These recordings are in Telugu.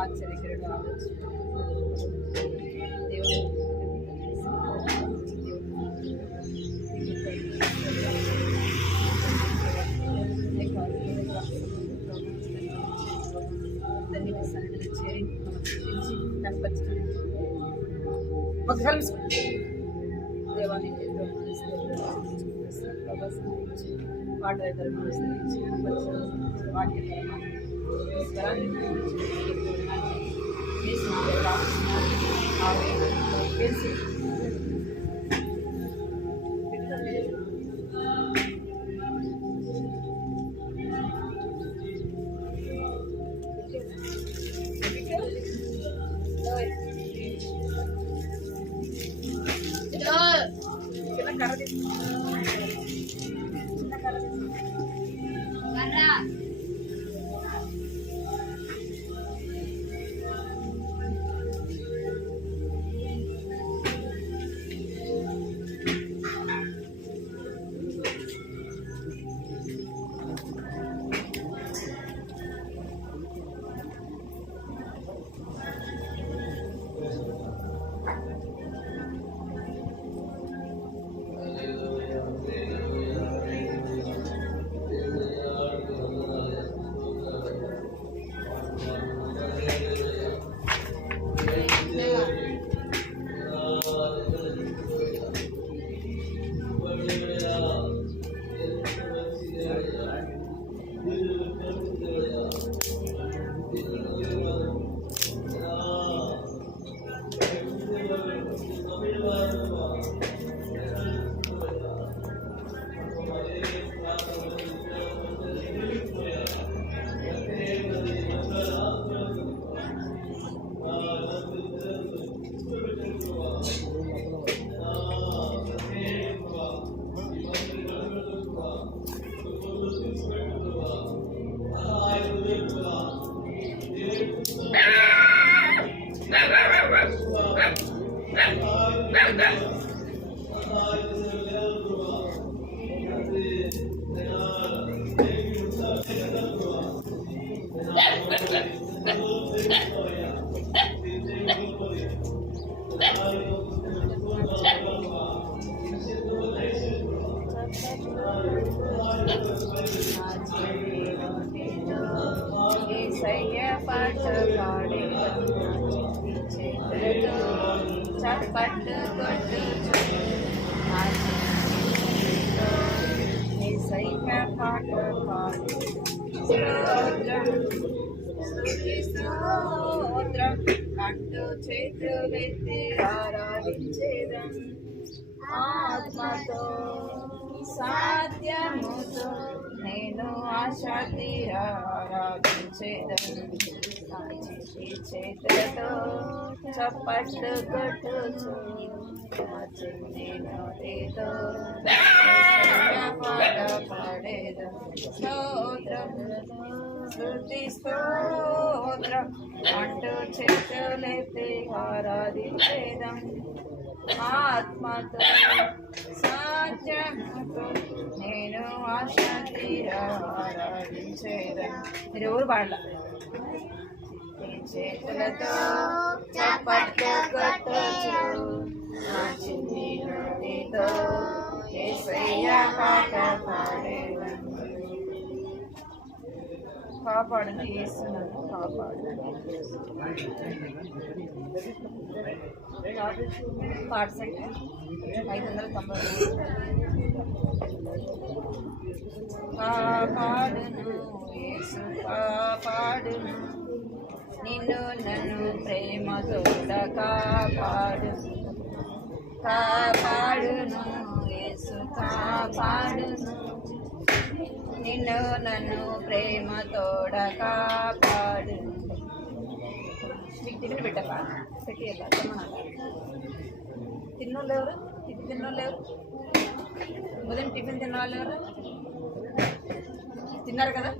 ఆశ్చర్యకరుడు దేవానికి వాటి అంటూ చేతులెత్తి ఆరాధించేదం ఆత్మతో సాధ్యముతో నేను ఆశా తీరా ఆరాధించేదను చేతులతో చప్పట్లు కొట్టుచు నేను ఏదో పాట పాడేదం స్తోత్రం స్తుతి స్తోత్రం అంటూ చేతులెత్తి ఆరాధించేదం ఆత్మతో సాధ్యముతో నేను ఆశా తీరా ఆరాధించేదం. మీరు ఎవరు పాడలా? చేతులతో చప్పట్లు కొట్టొచ్చు నా చిన్ని నోటితో యేసయ్య పాట పాడేదం. కాపాడండి యేసునన్ను కాపాడండి. పాట సంఖ్య 590. కాపాడును యేసు కాపాడును నిన్ను నన్ను ప్రేమతో కాపాడును కాపాడును యేసు కాపాడును నిన్ను నన్ను ప్రేమతోడ కాపాడును. మీకు టిఫిన్ పెట్టాలా? పెట్టి వెళ్ళాలి. తిన్నోళ్ళు ఎవరు? తిన్నోళ్ళు ఎవరు? ఉదయం టిఫిన్ తిన్న వాళ్ళు ఎవరు? తిన్నారు కదా?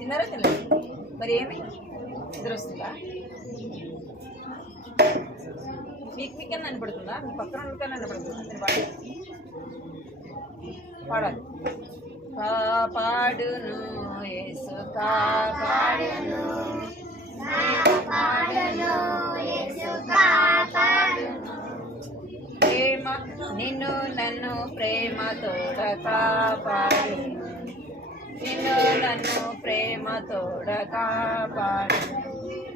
తిన్నారా తినలేదు? మరి ఏమి నిద్ర వస్తుందా? మీకన్నా అనిపడుతుందా? మీ పక్కన వాళ్ళకన్నా అనిపడుతుందా? మీరు పాడాలి. కాపాడును యేసు కాపాడును, ప్రేమ నిన్ను నన్ను ప్రేమతోడ కాపాడును, నిన్ను నన్ను ప్రేమతోడ కాపాడును.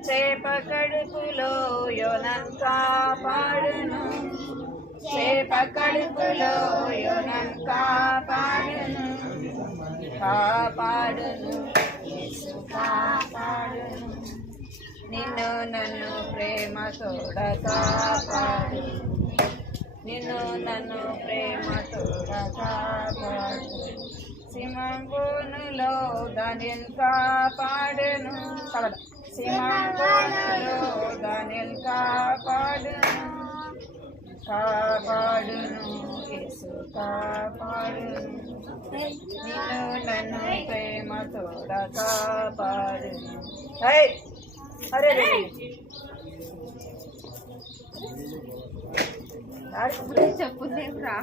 చేప కడుపులో యోనను కాపాడును, చేప కడుపులో యోనను కాపాడును, కాపాడును యేసు కాపాడును, నిన్ను నన్ను ప్రేమతోడ కాపాడును, నిన్ను నన్ను ప్రేమతోడ కాపాడును. సింహంలో దానిని కాపాడును, సింహంలో దానిని కాపాడును, కాపాడును యేసు కాపాడును, నిన్ను నన్ను ప్రేమతోడ కాపాడును. అరే చెప్పులేవు రా.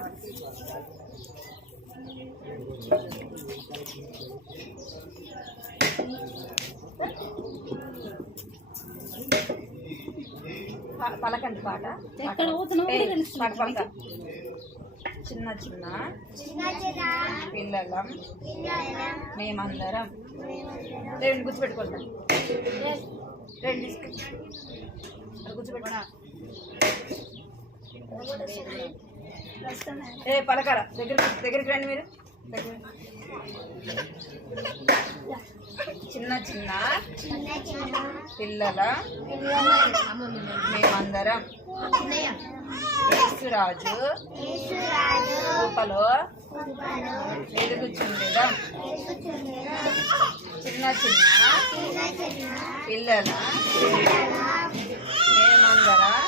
పలకండి పాట. పాట పలక. చిన్న చిన్న పిల్లలం మేమందరం. రెండు గుర్తుపెట్టుకుంటాం. రెండు కూర్చోబెట్టుకున్నా. పలకాల దగ్గరికి రండి మీరు. చిన్న చిన్న పిల్లల మేమందరం యేసురాజు కృపలో ఎదుగుచుండెదం. చిన్న చిన్న పిల్లల మేమందరం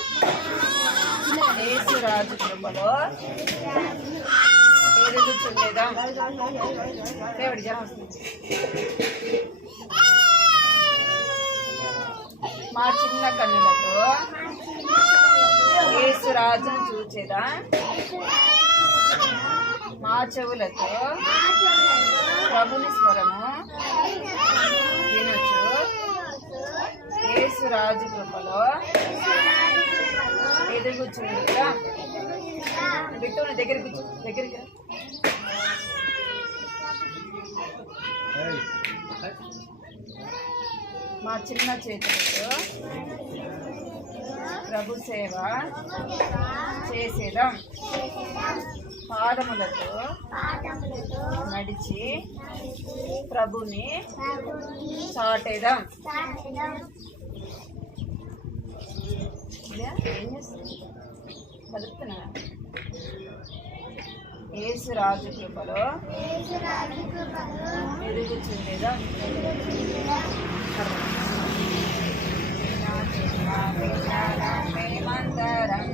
యేసురాజు కృపలో ఎదుగుచుండెదం. దేవుడి జనం వస్తుంది. మా చిన్న కన్నులతో యేసురాజును చూచేదా, మా చెవులతో ప్రభుని స్వరము వినుచు యేసురాజు కృపలో ఎదుగుచుండగా. బిట్టు దగ్గరికి దగ్గరికి మా చిన్న చేతులతో ప్రభు సేవ చేసేదాం, పాదములతో నడిచి ప్రభుని చాటేదాం. ఏం చేస్తుంది? బతుకుతున్నా. యేసురాజు కృపలో ఎదుగుచుండేదాం. మేమందరం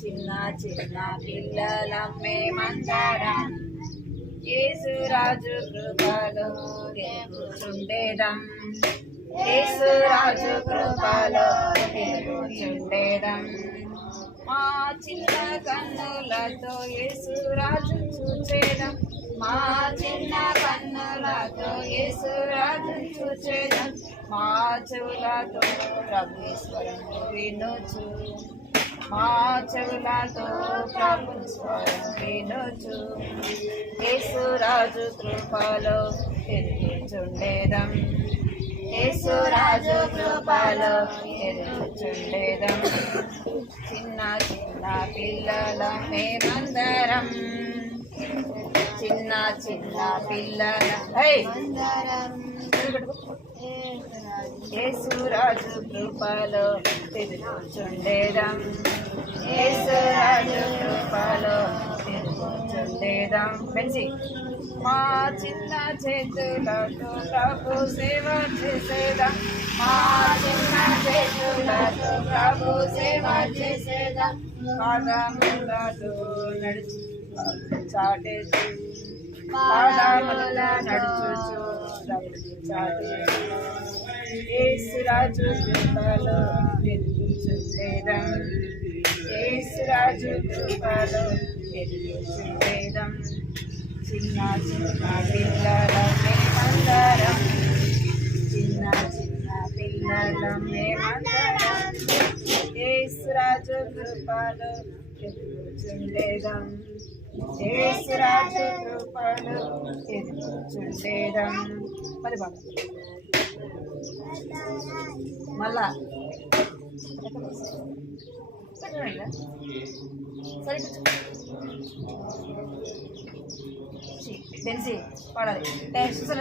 చిన్న చిన్న పిల్లలం మేమందరం యేసురాజు కృపలో ఎదుగుచుండేదాం, యేసురాజు కృపలో ఎదుగుచుండేదాం. మా చిన్న కన్నులతో యేసురాజు చూచేదాం, మా చిన్న కన్నులతో యేసురాజు చూచేదాం, మా చెవులతో ప్రభుస్వరము వినుచు, మా చెవులతో ప్రభుస్వరం వినుచు యేసురాజు కృపలో ఎదుగుచుండేదం, యేసురాజు కృపలో ఎదుగుచుండేదం. చిన్న చిన్న పిల్లలం మేమందరం, చిన్న చిన్న పిల్లలం యేసురాజు కృపలో ఎదుగుచుండేదం, యేసురాజు కృపలో ఎదుగుచుండేదం. పెంచి మా చిన్న చేతులతో ప్రభు సేవ చేసేదాం, మా చిన్న చేతులతో ప్రభు సేవ చేసేదాం, పాదములతో నడిచి చాటేసి పాదములతో నడుచుచు యేసురాజు కృపలో ఎదుగుచుండేదం యేసురాజు కృపలో ఎదుగుచుండేదం చిన్న చిన్న పిల్లల మేమందరం చిన్న చిన్న పిల్లల మేమందరం యేసురాజు కృపలో ఎదుగుచుండేదం యేసురాజు కృపలో ఎదుగుచుండేదం మరి బాబు మళ్ళా సరే తెలిసి పాడాలి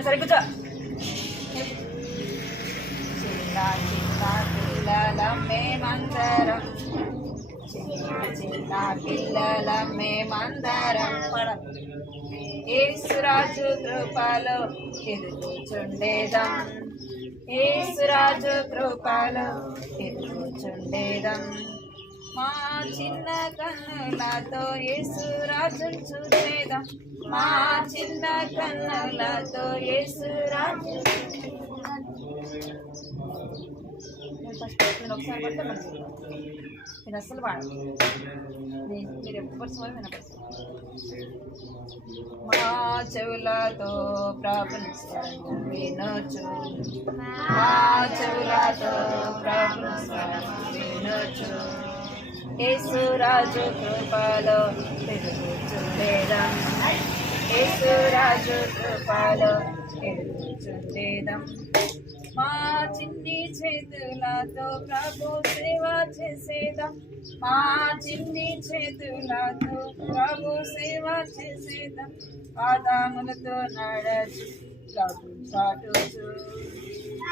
సరే కూర్చో చిన్న చిన్న పిల్లల మేమందరం చిన్న చిన్న పిల్లల మేమందరం పాడాలి యేసురాజు కృపలో ఎదుగుచుండేదం యేసురాజు కృపలో ఎదుగుచుండేదం మా చిన్న కన్నులతో యేసురాజును చూసేదం మా చిన్న కన్నులతో యేసురాజు ఒకసారి పడితే మంచిది నేను అస్సలు వాడదు మీరు ఎప్పటి సమయం వినపడుతుంది మా చెవులతో ప్రభుని స్వరము వినొచ్చు మా చెవులతో ప్రభుని స్వరము వినొచ్చు యేసురాజు కృపలో ఎదుగుచుండేదం యేసురాజు కృపలో ఎదుగుచుండేదం మా చిన్ని చేతులతో ప్రభు సేవ చేసేదం మా చిన్ని చేతులతో ప్రభు సేవ చేసేదం పాదములతో నడచు ప్రభు చాటుచు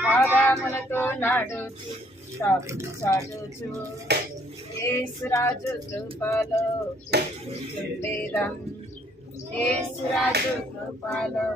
పాదములతో నడుచు ప్రభు చాటుచు యేసురాజు కృపలో ఎదుగుచుండేదం యేసురాజు కృపలో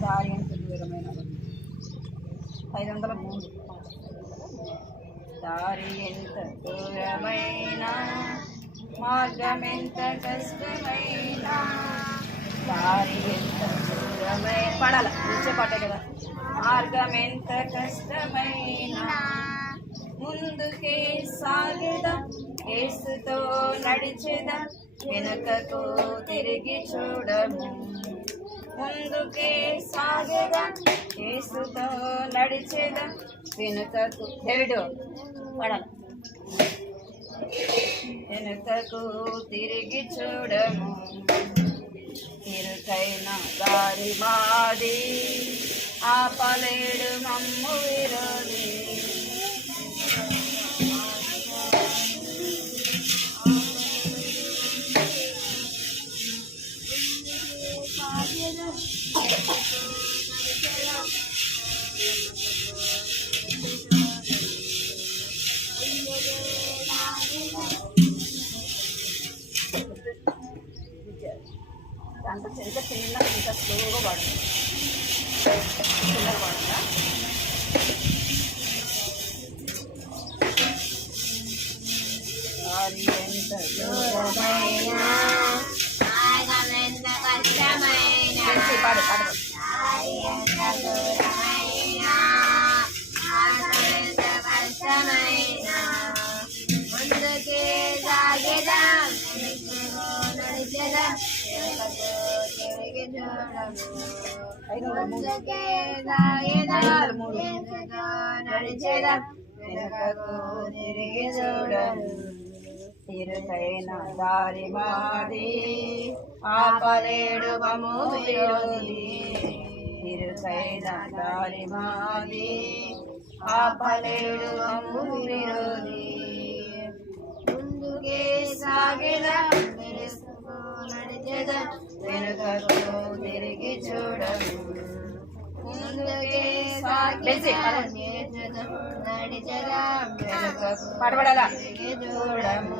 దారి ఎంత దూరమైన 503 దారి ఎంత దూరమైన మార్గం ఎంత కష్టమైన దారి ఎంత దూరమైన పడాల వచ్చే పాటే కదా మార్గం ఎంత కష్టమైన ముందుకే సాగేదా యేసుతో నడిచేదా వెనుకకు తిరిగి చూడము ముందుకే సాగేదా యేసుతో నడిచేదా వెనుకకు డేవిడు పడాల వెనుకకు తిరిగి చూడము ఇరుకైన దారి మాది ఆపలేడు మమ్ము విరోధి అంత చిన్న చిన్న ఇంత స్లోగా పడుతుంది చిన్నగా పడుతుందా దారి ఎంత దూరమైన పాడు పాడు ముందుకే సాగేదా నడిచేదా ముందుకే సాగేదం నడిచేదా వెనుకకు తిరిగి చూడను ఇరుకైన దారి మాది ఆపలేడు మము విరోధి ఇరుకైన దారి మాది ఆపలేడు మము విరోధి ముందుకే సాగేదా నడిచేదా వెనుకకు తిరిగి చూడను ముందుకే సాగేదా నడిచేదా వెనుకకు తిరిగి చూడము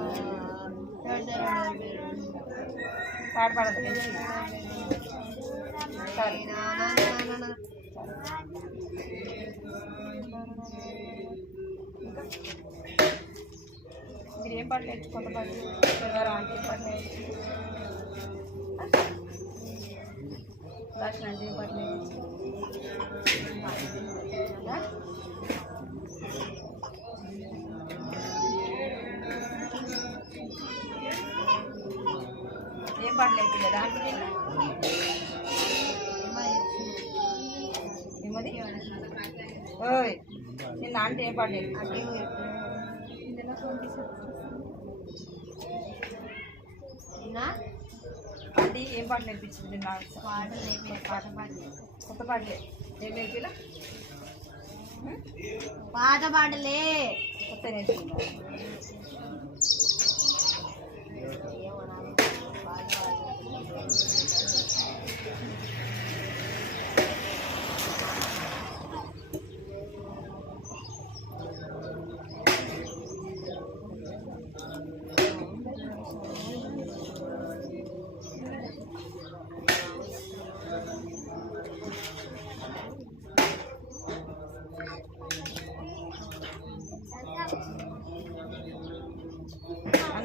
పాట పాడదు మీరు ఏం పాటలు నేర్చు కొత్త పాటలు ఆంటీ పాటలు నేర్చు రాసిన అంటే ఏం పాటలు నేర్చు ఏం పాటలు నేర్పించదా ఆంటీ ఏమది ఓయ్ నిన్న ఆంటీ ఏం పాట నేర్పి ఆంటీ ఏం పాట నేర్పించింది నిన్న కొత్త పాటలే ఏం నేర్పిలా పాట పాటలే కొత్త నేర్పిందా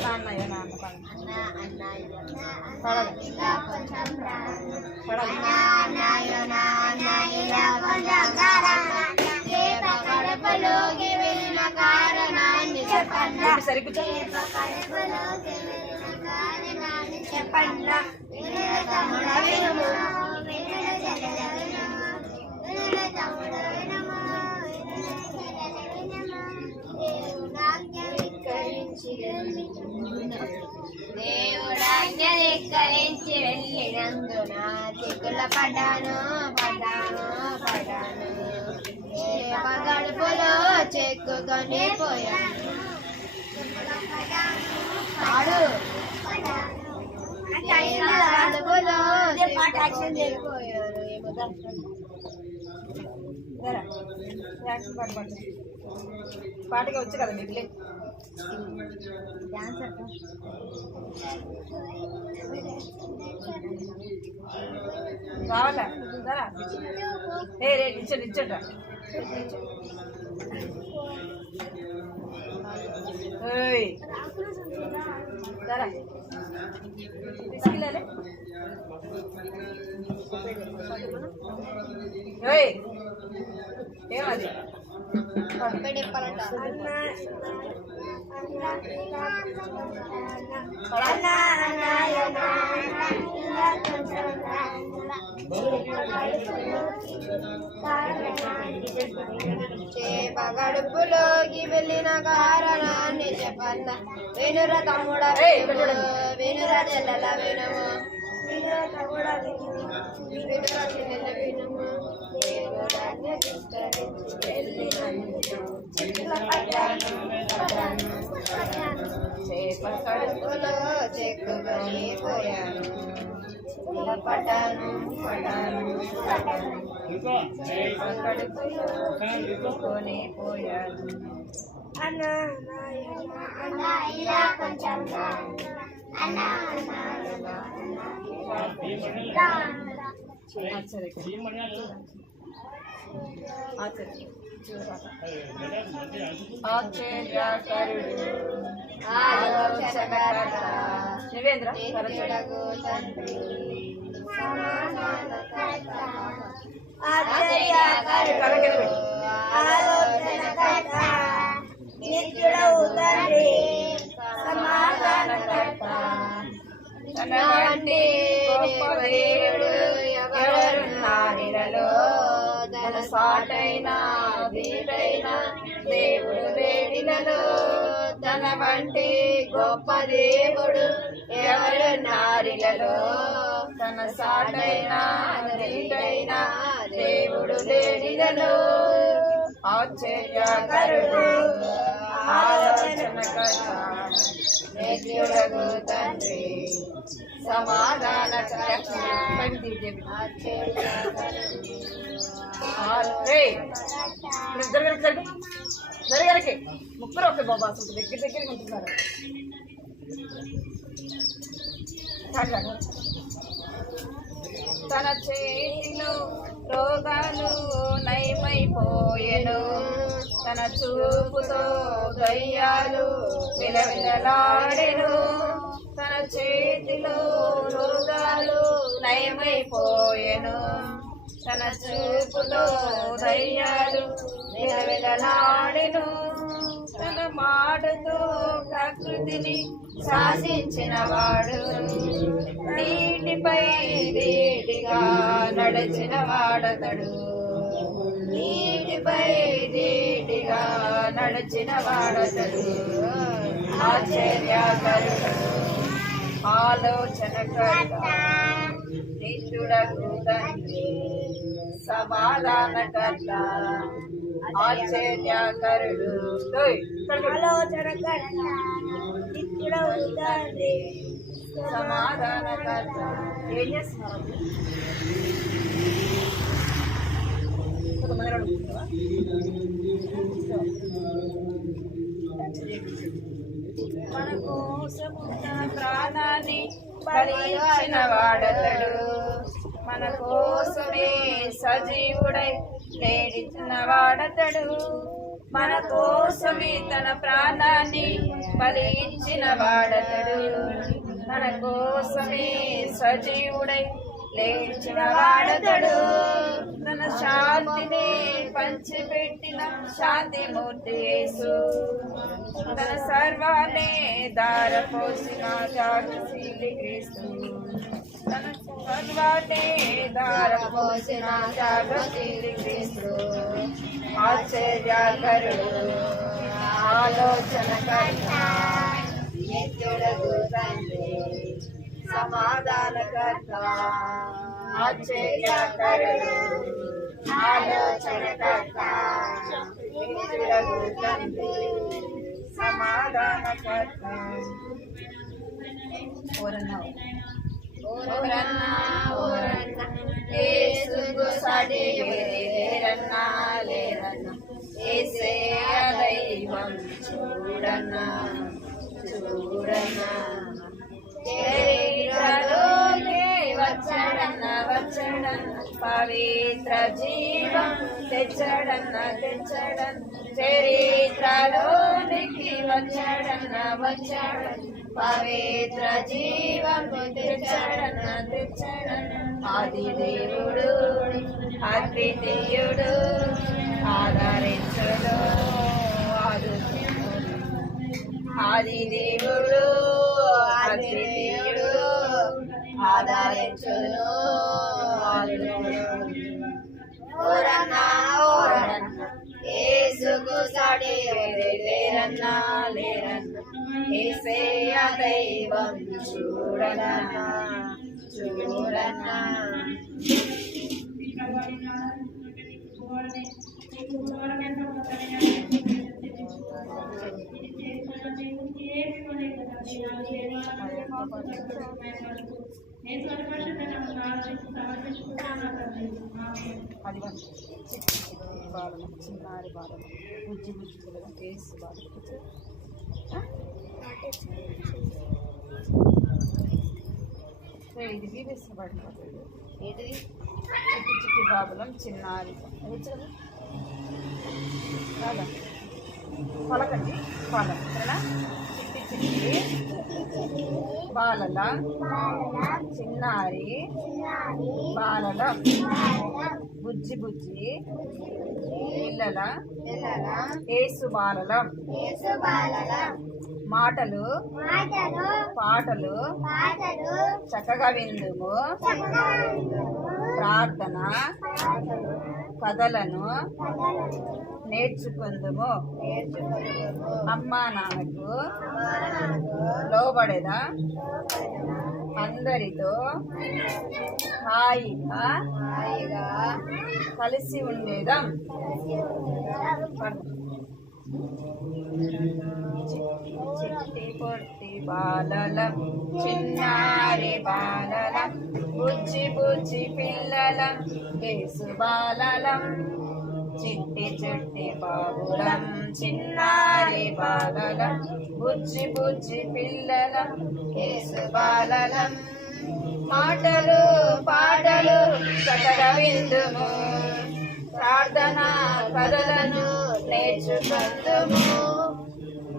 అన్నయ్య నాన్న దేవుడాజ్ఞధిక్కరించి వెళ్ళినందున చిక్కుల పడ్డాను గడుపులో చెక్కుకొని పోయాను గడుపులో పాటగా వచ్చు కదా మీకు రావాలా ఏ రే నిచ్చోట్రా సరా తీసుకెళ్ళాలి ఏమది గడుపులోకి వెళ్ళిన కారణాన్ని చెప్పన్న వేణుర తమ్ముడ వేణుర చెల్లెల వేణుము కడుపులో చెక్కుకొని పోయాను పటాను కడుపుకొని పోయాను ఇలా కొంచెం శివేంద్ర సమాధానకర్త వంటి గొప్ప దేవుడు ఎవరు నారిలలో తన సాటైన నీటైన దేవుడు లేడిలలో ఆశ్చర్యకరుడు ఆలోచనకర్త నిత్యుడగు తండ్రి జరగరికి ముగ్గురు ఒక బాబా అసలు దగ్గర దగ్గర ఉంటున్నారు. తన చేతిలో రోగాలు నయమైపోయెను, తన చూపుతో దయ్యాలు విలవిలలాడెను. తన చేతిలో రోగాలు నయమైపోయెను, తన చూపులో దయ్యాలు విలవిలలాడెను. తన మాటతో ప్రకృతిని శాసించిన వాడు, నీటిపై ధీటుగా నడిచిన వాడతడు. నీటిపై ధీటుగా నడిచిన వాడతడు. ఆశ్చర్యకరుడు ఆలోచనకర్త నిత్యుడగు తండ్రి సమాధానకర్త ఆశ్చర్యకరుడు ఆలోచనకర్త నిత్యుడగు తండ్రి సమాధానకర్త. ఏం చేస్తున్నారు? మన కోసము తన ప్రాణాన్ని బలిచ్చిన వాడతడు, మన కోసమే సజీవుడై లేడిచిన వాడతడు. మన కోసమే తన ప్రాణాన్ని బలి ఇచ్చిన వాడతడు, మన కోసమే సజీవుడై లేచిన వాడతడు. తన శాంతిని పంచిపెట్టిన శాంతిమూర్తి యేసు, తన సర్వాన్ని దారపోసిన త్యాగశీలి క్రీస్తు, తన సర్వాన్ని దారపోసిన త్యాగశీలి క్రీస్తు. ఆశ్చర్యకరుడు ఆలోచనకర్త నిత్యుడగు తండ్రి సమాధానకర్త. ఆశ్చర్యకరుడు ఆలోచనకర్త నిత్యుడగు తండ్రి సమాధానకర్త. ఓరన్నా ఓరన్నా యేసుకు సాటి లేరన్నా లేరన్నా, యేసే దైవం చూడన్నా చూడన్నా. చరిత్రలోకి వచ్చాడన్న వచ్చాడన్న పవిత్ర జీవం తెచ్చాడన్న తెచ్చాడన్న, చరిత్రలోనికి వచ్చాడన్న వచ్చాడన్న పవిత్ర జీవం తెచ్చాడన్న తెచ్చాడన్న. ఆది దేవుడు అద్వితీయుడు ఆదరించుడు ఆది దేవుడు అద్వితీయుడు ఆదరించును. ఓరన్నా ఓరన్నా యేసుకు సాటి లేరన్నా లేరన్నా, యేసే దైవం చూడన్నా చూడన్నా. అది బాధలు చిన్నారి బాధలు బుజ్జి బుజ్జి పిల్లలు కేసు బాధలు ఇది బీబీసబడిపోతుంది. ఇది చిట్టి చిట్టి బాబులం చిన్నారి కాదా పలకండి పాలం సరేనా. చిట్టి చిట్టి బాలల చిన్నారి బాలల బుజ్జి బుజ్జి పిల్లల యేసు బాలలం. మాటలు పాటలు చక్కగా విందుము, ప్రార్థన కథలను నేర్చుకుందుము. అమ్మా నాన్నకు లోబడేదా, అందరితో హాయిగా కలిసి ఉండేదాం. చిట్టి పొట్టి బాలలం, చిన్నారి బాలలం, బుజ్జి బుజ్జి పిల్లలం, కేసు బాలలం. చిట్టి చిట్టి బాబులం, చిన్నారి బాలలం, బుజ్జి బుజ్జి పిల్లలం, కేసు బాలలం. మాటలు పాటలు సకల విందుము, ప్రార్థన కథలను నేర్చుకుందుము.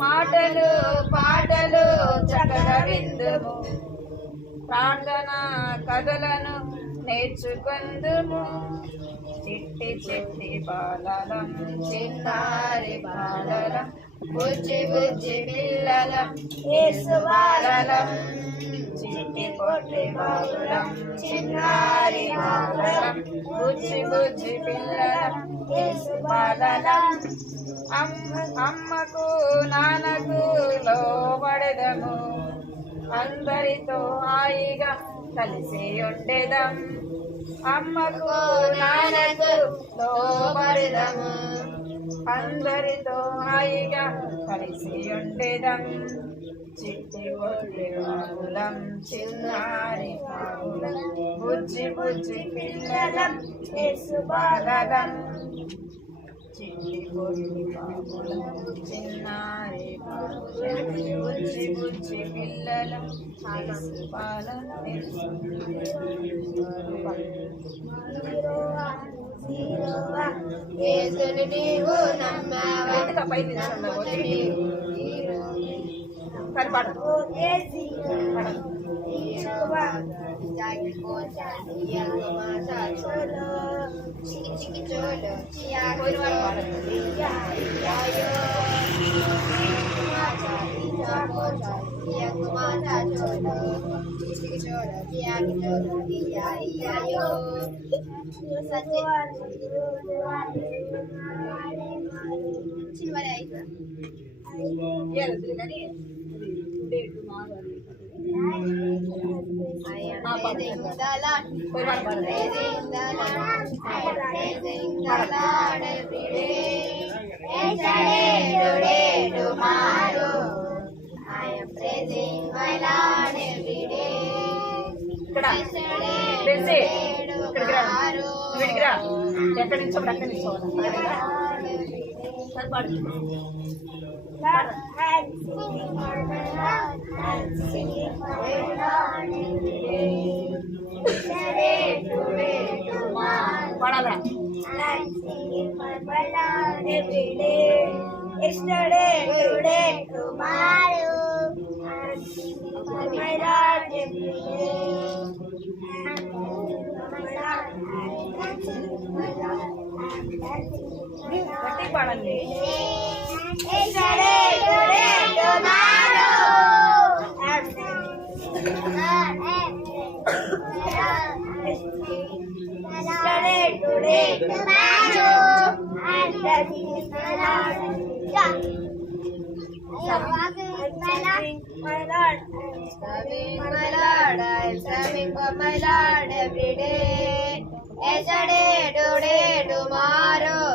మాటలు పాటలు చకల విందుము, ప్రార్థన కథలను నేర్చుకుందుము. చిట్టి చిట్టి బాలలం, చిన్నారి బాలలం, బుజ్జి బుజ్జి పిల్లలం, యేసు బాలలం. చిట్టి పొట్టి బాలులం, చిన్నారి బాలలం, బుజ్జి బుజ్జి పిల్లలం, యేసు బాలలం. అమ్మకు నాన్నకు లోబడెదము, అందరితో హాయిగా కలిసి ఉండేదం. అమ్మకు నాన్నకు లోబడెదము, అందరితో హాయిగా కలిసి ఉండేదం. చిట్టి పొట్టి బాబులం, చిన్నారి బాబులం, బుజ్జి బుజ్జి పిల్లలం, యేసు బాలలం. చిట్టి పొట్టి బాబులం, చిన్నారి బాబులం, బుజ్జి బుజ్జి పిల్లలం, యేసు బాలలం. యేసుని నీవు నమ్మావా, ఎక్కడి నుంచో అక్కడి నుంచో పడాలా. Yesterday, today, tomorrow, my Lord, every day. గట్టి పాడండి. Yesterday, today, tomorrow, yesterday, today, tomorrow, and serving my Lord. My Lord, serving my Lord, I am serving for my Lord every day. Yesterday, today, tomorrow,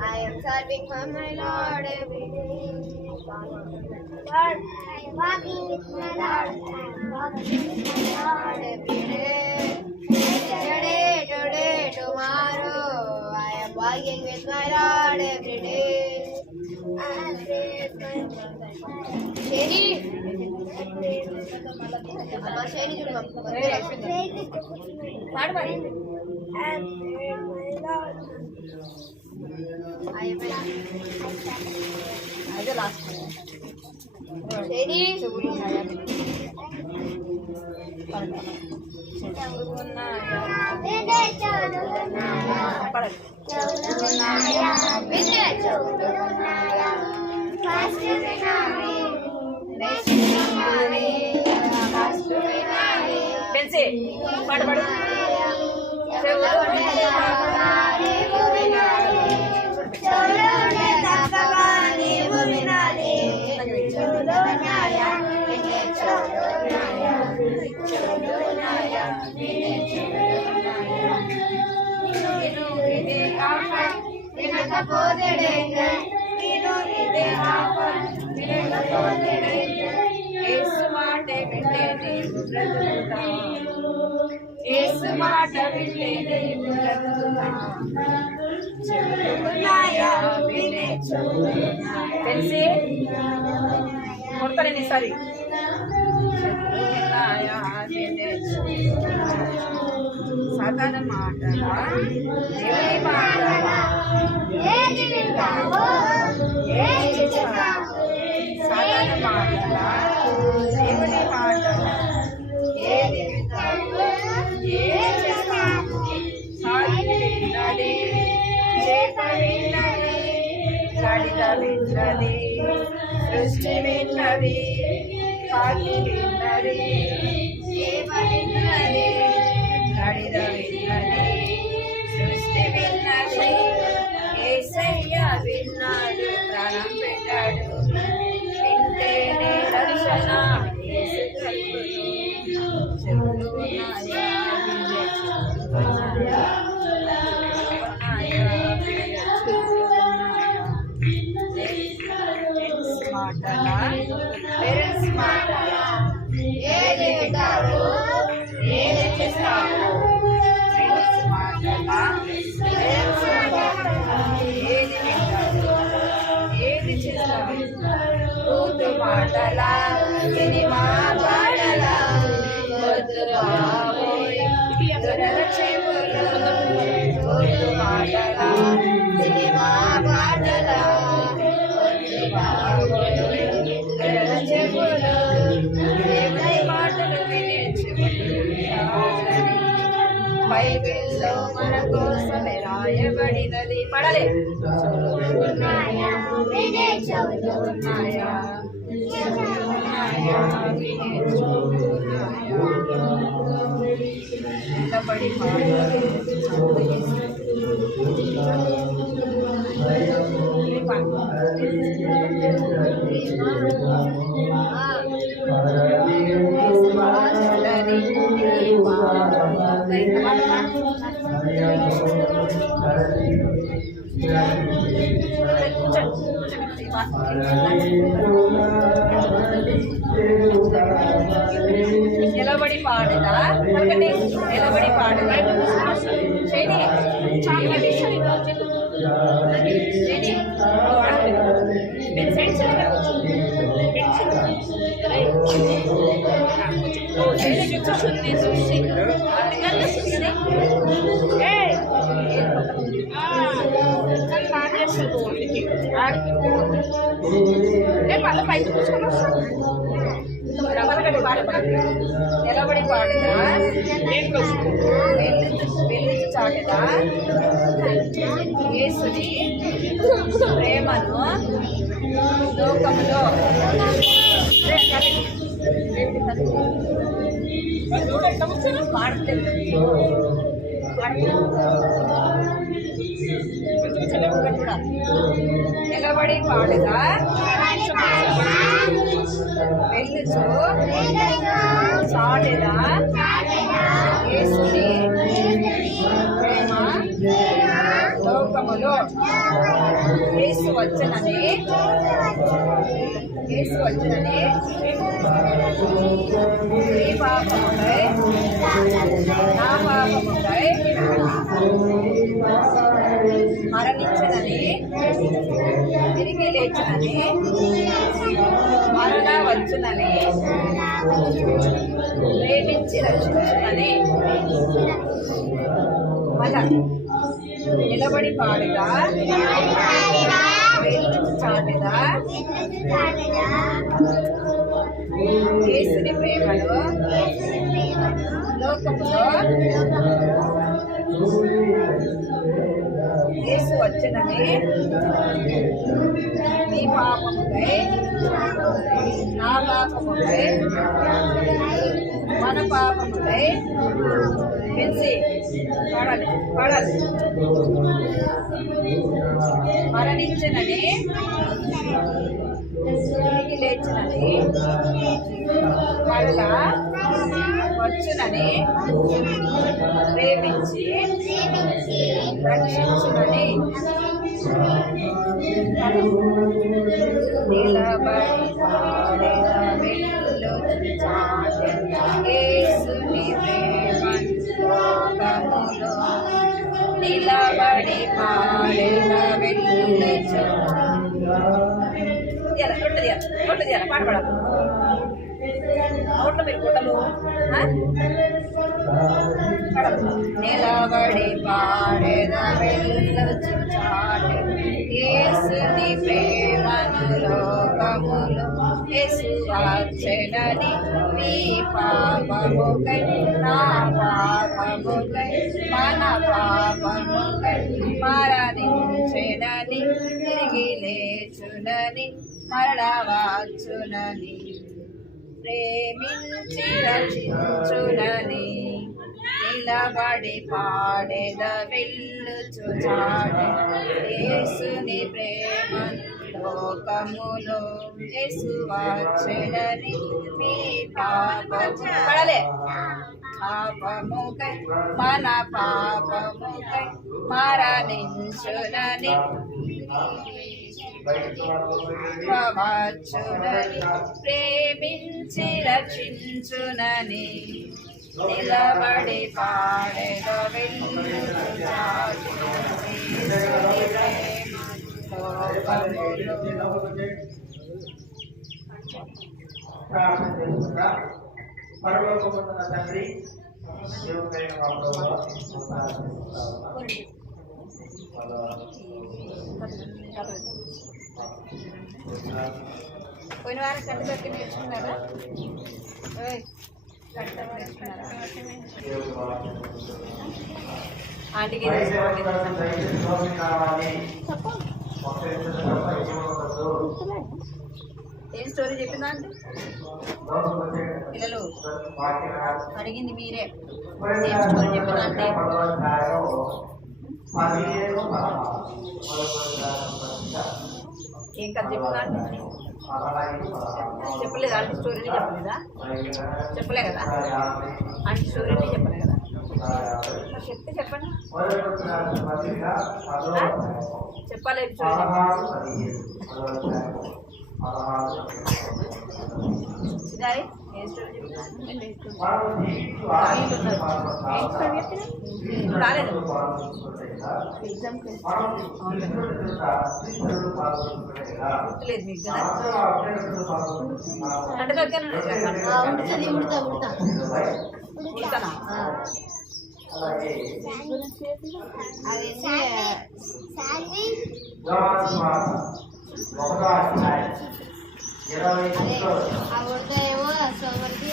I am serving for my Lord every day. Lord, I am walking with my Lord, I am walking with my Lord every day. Yesterday, today, tomorrow, I am walking with my Lord every day. Sheni, Amma Sheni చూడు పాడు మరి. అదే లాస్ట్. Sheni, చెవులు ఉన్నాయా? చెవులు ఉన్నాయా? పడండి. పెన్సి పాడు పాడు. చెవులుండే తప్పగా నీవు వినాలి చెవులుండే తప్పగా నీవు వినాలి చెవులు న్యాయ వినే చెవులు న్యాయ చెవులు న్యాయ వినే చెవులు న్యాయ ఇను ఇదే ఆఫర్ వినకపోతే డేంజర్ ఇను ఇదే ఆఫర్ వినకపోతే డేంజర్ యేసు మాట వింటే నీవు బ్రతుకుతావు యేసు మాట వింటే నీవు బ్రతుకుతావు చెవులు ఉన్నాయా వినే చెవులు ఉన్నాయా తెలిసి కొడతాను ఈసారి సాధారణ మాటలా దేవుని మాటలా ఏది వింటావో ఏది చేస్తావో సాధారణ మాటలా దేవుని మాటలా ఏది వింటావో ఏది చేస్తావో సాగి విన్నది చేత విన్నది గాడిద విన్నది సృష్టి విన్నది కాకి విన్నది జీవ విన్నది గాడిద విన్నది సృష్టి విన్నది యేసయ్య విన్నాడు ప్రాణం పెట్టాడు వింటేనే రక్షణ యేసు కలుగును చెవులు ఉన్నాయా వినే చెవులు ఉన్నాయా పేరెంట్స్ మాటలా ఏది వింటావో ఏది చేస్తావో ఫ్రెండ్స్ మాటలా పేరెంట్స్ మాటలా ఏది వింటారు ఏది చేస్తారు కూతు మాటలా సినిమా పాటలా వద్దు బాబోయ్ దొరల చెవులు కూతు మాటలా సినిమా పాటలా వద్దు బాబోయ్ దొరల చెవులు దేవుని మాటలు వినే చెవులు బైబిల్లో మన కోసమే రాయబడినది పడలే ఉన్నాయా వినే చెవులు ఉన్నాయా ఉన్నాయా వినే చెవులు ఉన్నాయా నిలబడి నిలబడి పాడదా ఒకటి నిలబడి పాడదా శని నిలబడి పాడదా వెళ్ళి చాటదా యేసుని ప్రేమను లోకములో నిలబడి పాడదా వెళ్ళుచు చాటెదా యేసుని ప్రేమ లోకములో యేసు వచ్చనని నీ పాపముకై నా పాపముకై మరణించనని తిరిగి లేచనని మరణ వచ్చునని ప్రేమించి రక్షించునని మళ్ళా నిలబడి పాడుగా వెళ్ళి చాటుగా యేసుని ప్రేమను లోకములో యేసు వచ్చనని నీ పాపముకై నా పాపముకై మన పాపముకై పెంచి పాడాలి. పాడాలి పాడాలి. మరణించనని తిరిగి లేచినని మరలా వచ్చునని ప్రేమించి రక్షించునని నిలబడి పాడెద వెల్లు యేసుని ప్రేమను లోకములో నిలబడి పాడెద వెల్లు కొట్టది పాట పాడాలి. అవుట్లో మీరు గుట్టలు నిలబడి పాడెద వెళ్ళొచ్చు చాటి యేసుని ప్రేమను లోకములో యేసు వచ్చెనని మీ పాపముకై నా పాపముకై మన పాపముకై మరణించెనని తిరిగి లేచునని మరణవచ్చునని ప్రేమించి రక్షించునని నిలబడి పాడెద వెళ్ళుచు చాటి యేసుని ప్రేమ లోకములో యేసు వచ్చెనని మీ పాపముకై పాపముకై మన పాపముకై మరణించునని వచ్చునని ప్రేమించి రక్షించునని నిలబడి పాడెద వెళ్ళుచు చాటి యేసుని ప్రేమ లోకములో. ప్రార్థన చేసుకుంటా. పరలోకమందున్న తండ్రి, దేవుడైన మా ప్రభువా, పోయిన వారం కంటి పెట్టి నేర్చుకున్నారా? నేర్చుకున్నారా? ఆంటీకి ఏం స్టోరీ చెప్పిందా అంటే పిల్లలు అడిగింది మీరే. ఏం స్టోరీ చెప్పిందా అంటే ఏం కథ చెప్పిందా అంటే చెప్పలేదు. అంటే స్టోరీని చెప్పలేదా? చెప్పలే కదా. అంటే స్టోరీని చెప్పలే కదా. చెప్తే చెప్పండి. చెప్పలేదు సిదారి ఏ స్టోరీ రాలేదు గుర్తులేదు మీకు కదా. అంటే దగ్గర ఉడతానా? ఏమో సోమరికి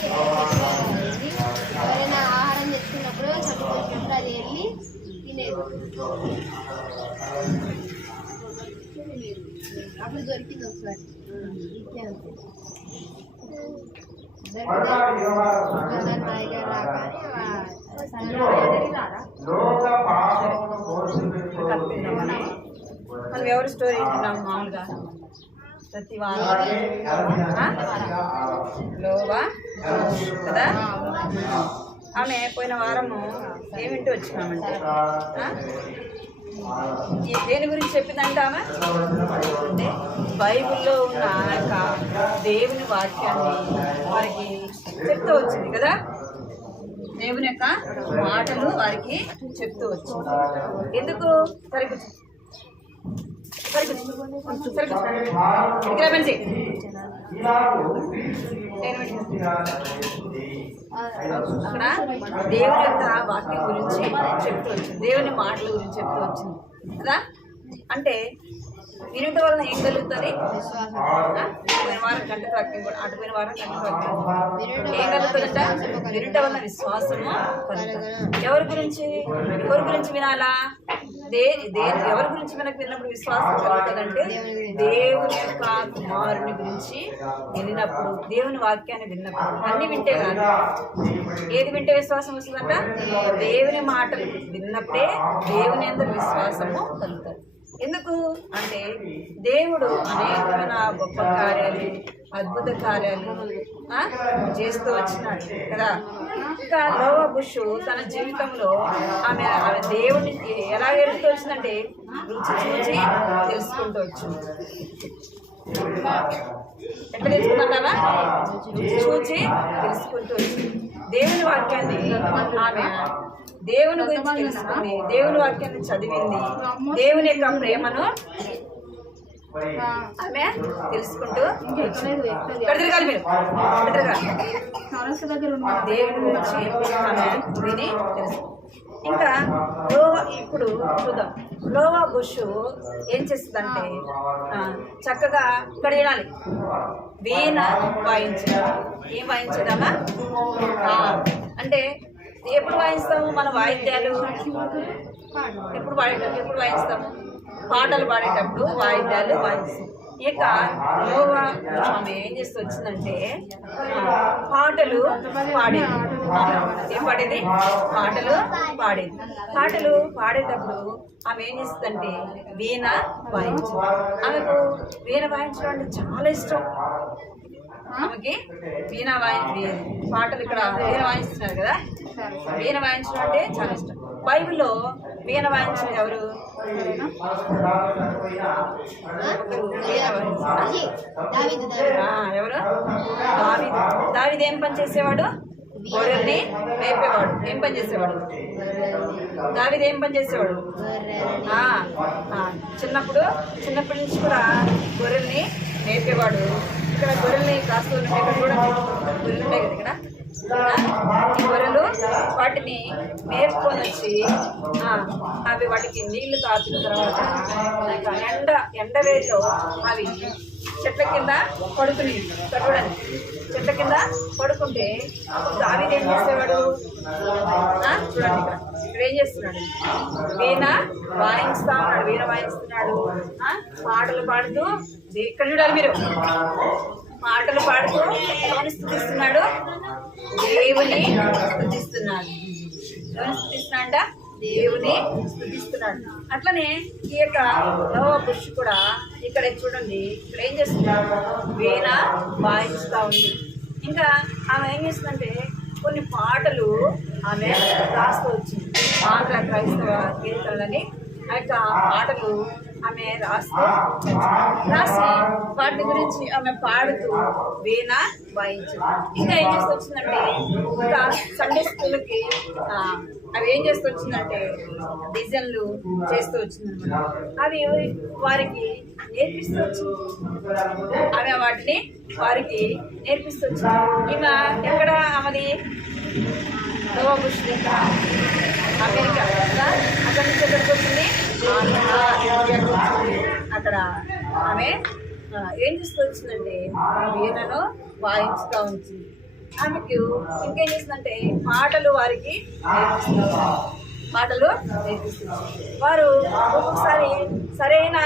ఎవరైనా ఆహారం తెచ్చుకున్నప్పుడు చదువుకున్నప్పుడు అది వెళ్ళి తినేది. అప్పుడు దొరికింది ఒకసారి. మనం ఎవరు స్టోరీ వింటున్నాం మామూలుగా ప్రతి వారం లోవా కదా. ఆమె పోయిన వారము ఏమింటూ వచ్చినామంటే దేని గురించి చెప్పిందంటే ఆమె అంటే బైబిల్లో ఉన్న యొక్క దేవుని వాక్యాన్ని వారికి చెప్తూ వచ్చింది కదా. దేవుని యొక్క మాటలు వారికి చెప్తూ వచ్చింది. ఎందుకు సరిగ్గా అక్కడ దేవుని యొక్క వాక్యం గురించి చెప్తూ వచ్చింది, దేవుని మాటల గురించి చెప్తూ వచ్చింది కదా. అంటే వినుట వలన ఏం కలుగుతుంది? పోయిన వారం గంట వాక్యం కూడా అటుపోయిన వారం గంట వాక్యం ఏం కలుగుతుందంట? వినుట వలన విశ్వాసము కలుగుతుంది. ఎవరి గురించి వినాలా? ఎవరి గురించి మనకు విన్నప్పుడు విశ్వాసం కలుగుతుందంటే దేవుని యొక్క కుమారుని గురించి విన్నప్పుడు, దేవుని వాక్యాన్ని విన్నప్పుడు. అన్ని వింటే కాదు, ఏది వింటే విశ్వాసం వస్తుందంట? దేవుని మాటలు విన్నప్పుడే దేవుని యందు విశ్వాసము కలుగుతుంది. ఎందుకు అంటే దేవుడు అనేకమైన గొప్ప కార్యాలు, అద్భుత కార్యాలు చేస్తూ వచ్చినాడు కదా. ఇంకా నోవా బుష్ తన జీవితంలో ఆమె దేవునికి ఎలా ఎడుతూ వచ్చిందంటే రుచి చూచి తెలుసుకుంటూ వచ్చింది. ఎట్లా తెలుసుకుంటావా? రుచి చూచి తెలుసుకుంటూ వచ్చింది. దేవుని వాక్యాన్ని ఆమె దేవుని గురించి తెలుసుకుంది, దేవుని వాక్యాన్ని చదివింది, దేవుని యొక్క ప్రేమను ఆమె తెలుసుకుంటూ దేవుని గురించి ఆమె విని తెలుసు. ఇంకా ఇప్పుడు చూద్దాం, నోవా బుష్ ఏం చేస్తుందంటే చక్కగా ఇక్కడ వినాలి, వీణ వాయించాలి. ఏం వాయించేదామా? అంటే ఎప్పుడు వాయిస్తాము మన వాయిద్యాలు? ఎప్పుడు వాయిస్తాము? పాటలు పాడేటప్పుడు వాయిద్యాలు వాయిస్తాం. ఇక నోవా ఆమె ఏం చేస్తూ వచ్చిందంటే పాటలు పాడేది. ఏం పాడేది? పాటలు పాడేది. పాటలు పాడేటప్పుడు ఆమె ఏం చేస్తుందంటే వీణ వాయించింది. ఆమెకు వీణ వాయించడం అంటే చాలా ఇష్టం. ఆమెకి వీణ పాటలు ఇక్కడ వీణ వాయిస్తున్నారు కదా, వీణ వాయించడం అంటే చాలా ఇష్టం. బైబిల్లో వీణ వాయించిన ఎవరు? ఎవరు? దావీదు ఏం పని చేసేవాడు? గొర్రెల్ని మేపేవాడు. ఏం పని చేసేవాడు దావీదు? ఏం పని చేసేవాడు? చిన్నప్పటి నుంచి కూడా గొర్రెల్ని మేపేవాడు. ఇక్కడ గొర్రెల్ని కాస్తూ ఇక్కడ కూడా గొర్రెలు ఉంటాయి కదా, ఇక్కడ ఈ గొర్రెలు వాటిని మేపుకొని వచ్చి అవి వాటికి నీళ్లు తాచిన తర్వాత ఎండవేలో అవి చెట్ల కింద పడుకుని చూడండి, చెట్ల కింద పడుకుంటే దావీదు ఏం చేసేవాడు? చూడండి ఇక్కడ ఏం చేస్తున్నాడు? వీణ వాయిస్తా ఉన్నాడు, వీణ వాయిస్తున్నాడు, పాటలు పాడుతూ. ఇక్కడ చూడాలి మీరు, పాటలు పాడుతూ ఎవరిని స్తుతిస్తున్నాడు? దేవుని స్తుతిస్తున్నాడు. ఎవరిని స్తుతిస్తున్నాడ? దేవుని స్తుతిస్తున్నాడు. అట్లనే ఈ యొక్క నోవా బుష్ కూడా ఇక్కడ చూడండి, ఇక్కడ ఏం చేస్తున్నాడు? వీణ వాయిస్తూ ఉంది. ఇంకా ఆమె ఏం చేస్తుందంటే కొన్ని పాటలు ఆమె రాస్తూ వచ్చింది. ఆంధ్ర క్రైస్తవ కీర్తనలని ఆ యొక్క పాటలు ఆమె రాసి వాటి గురించి ఆమె పాడుతూ వీణ వాయించింది. ఇంకా ఏం చేస్తూ వచ్చిందంటే ఇంకా సండే స్కూల్కి అవి ఏం చేస్తూ వచ్చిందంటే డిజైన్లు చేస్తూ వచ్చిందన్నమాట. అవి వారికి నేర్పిస్తూ వచ్చింది. ఆమె వాటిని వారికి నేర్పిస్తూ వచ్చింది. ఈమె ఎక్కడ ఆమెది? నోవా బుష్ అమెరికా కదా. అక్కడి నుంచి ఎక్కడికి వచ్చింది? అక్కడ ఆమె ఏం చేస్తూ వచ్చిందంటే వీణను వాయించుతూ వచ్చింది. ఆమెకు ఇంకేం చేసిందంటే పాటలు వారికి నేర్పిస్తుంది. వారు ఒక్కొక్కసారి సరైన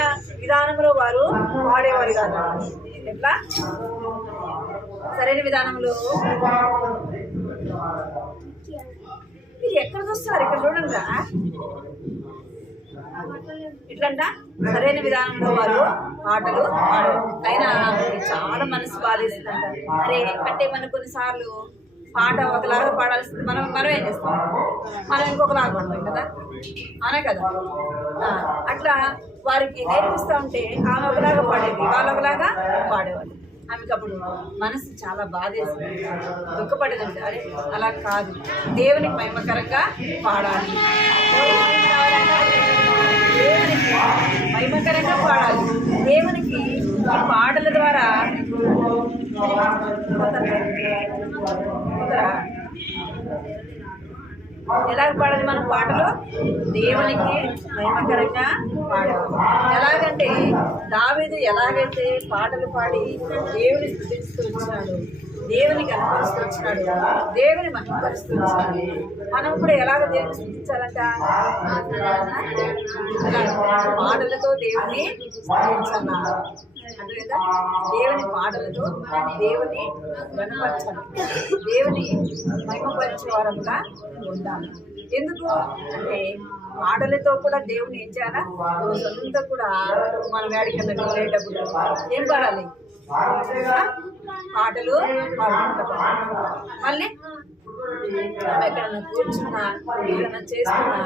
విధానంలో వారు పాడేవారు కాదు. ఎట్లా సరైన విధానంలో మీరు ఎక్కడ చూస్తారు? ఇక్కడ చూడండి, ఇట్లంట సరైన విధానంలో వారు పాటలు పాడరు. అయినా చాలా మనసు బాధేస్తుందంట. అరే అంటే మన కొన్నిసార్లు పాట ఒకలాగా పాడాల్సింది మనం ఏం చేస్తాం? మనం ఇంకొకలాగా పాడతాం కదా, అనే కదా. అట్లా వారికి నేర్పిస్తూ ఉంటే ఆమె ఒకలాగా పాడేది, వాళ్ళు ఒకలాగా పాడేవాళ్ళు. ఆమెకు అప్పుడు మనసు చాలా బాధేస్తుంది, దుఃఖపడేదంటే అరే అలా కాదు, దేవునికి మహిమకరంగా పాడాలి, దేవునికి మహిమకరంగా పాడాలి. దేవునికి పాటల ద్వారా ఎలాగ పాడాలి మనం పాటలు? దేవునికి మహిమకరంగా పాడాలి. ఎలాగంటే దావీదు ఎలాగైతే పాటలు పాడి దేవుని స్తుతిస్తూ వచ్చాడు, దేవుని కనపరుస్తూ వచ్చినాడు, దేవుని మహిమపరుస్తూ వచ్చినాడు. మనం కూడా ఎలాగ దేవుని స్థుతించాలంట? పాటలతో దేవుని స్థుతించాలా? అర్థమైందా? దేవుని పాటలతో దేవుని కనపరచాలి, దేవుని మహిమపరిచే వారంగా ఉండాలి. ఎందుకు అంటే పాటలతో కూడా దేవుని ఏం చేయాలా? రోజంతా కూడా మనం వేడికన్నా వెళ్ళేటప్పుడు ఏం పాడాలి? పాటలు పాడుకుంటాం. మళ్ళీ ఎక్కడన్నా కూర్చున్నా ఏదైనా చేస్తున్నా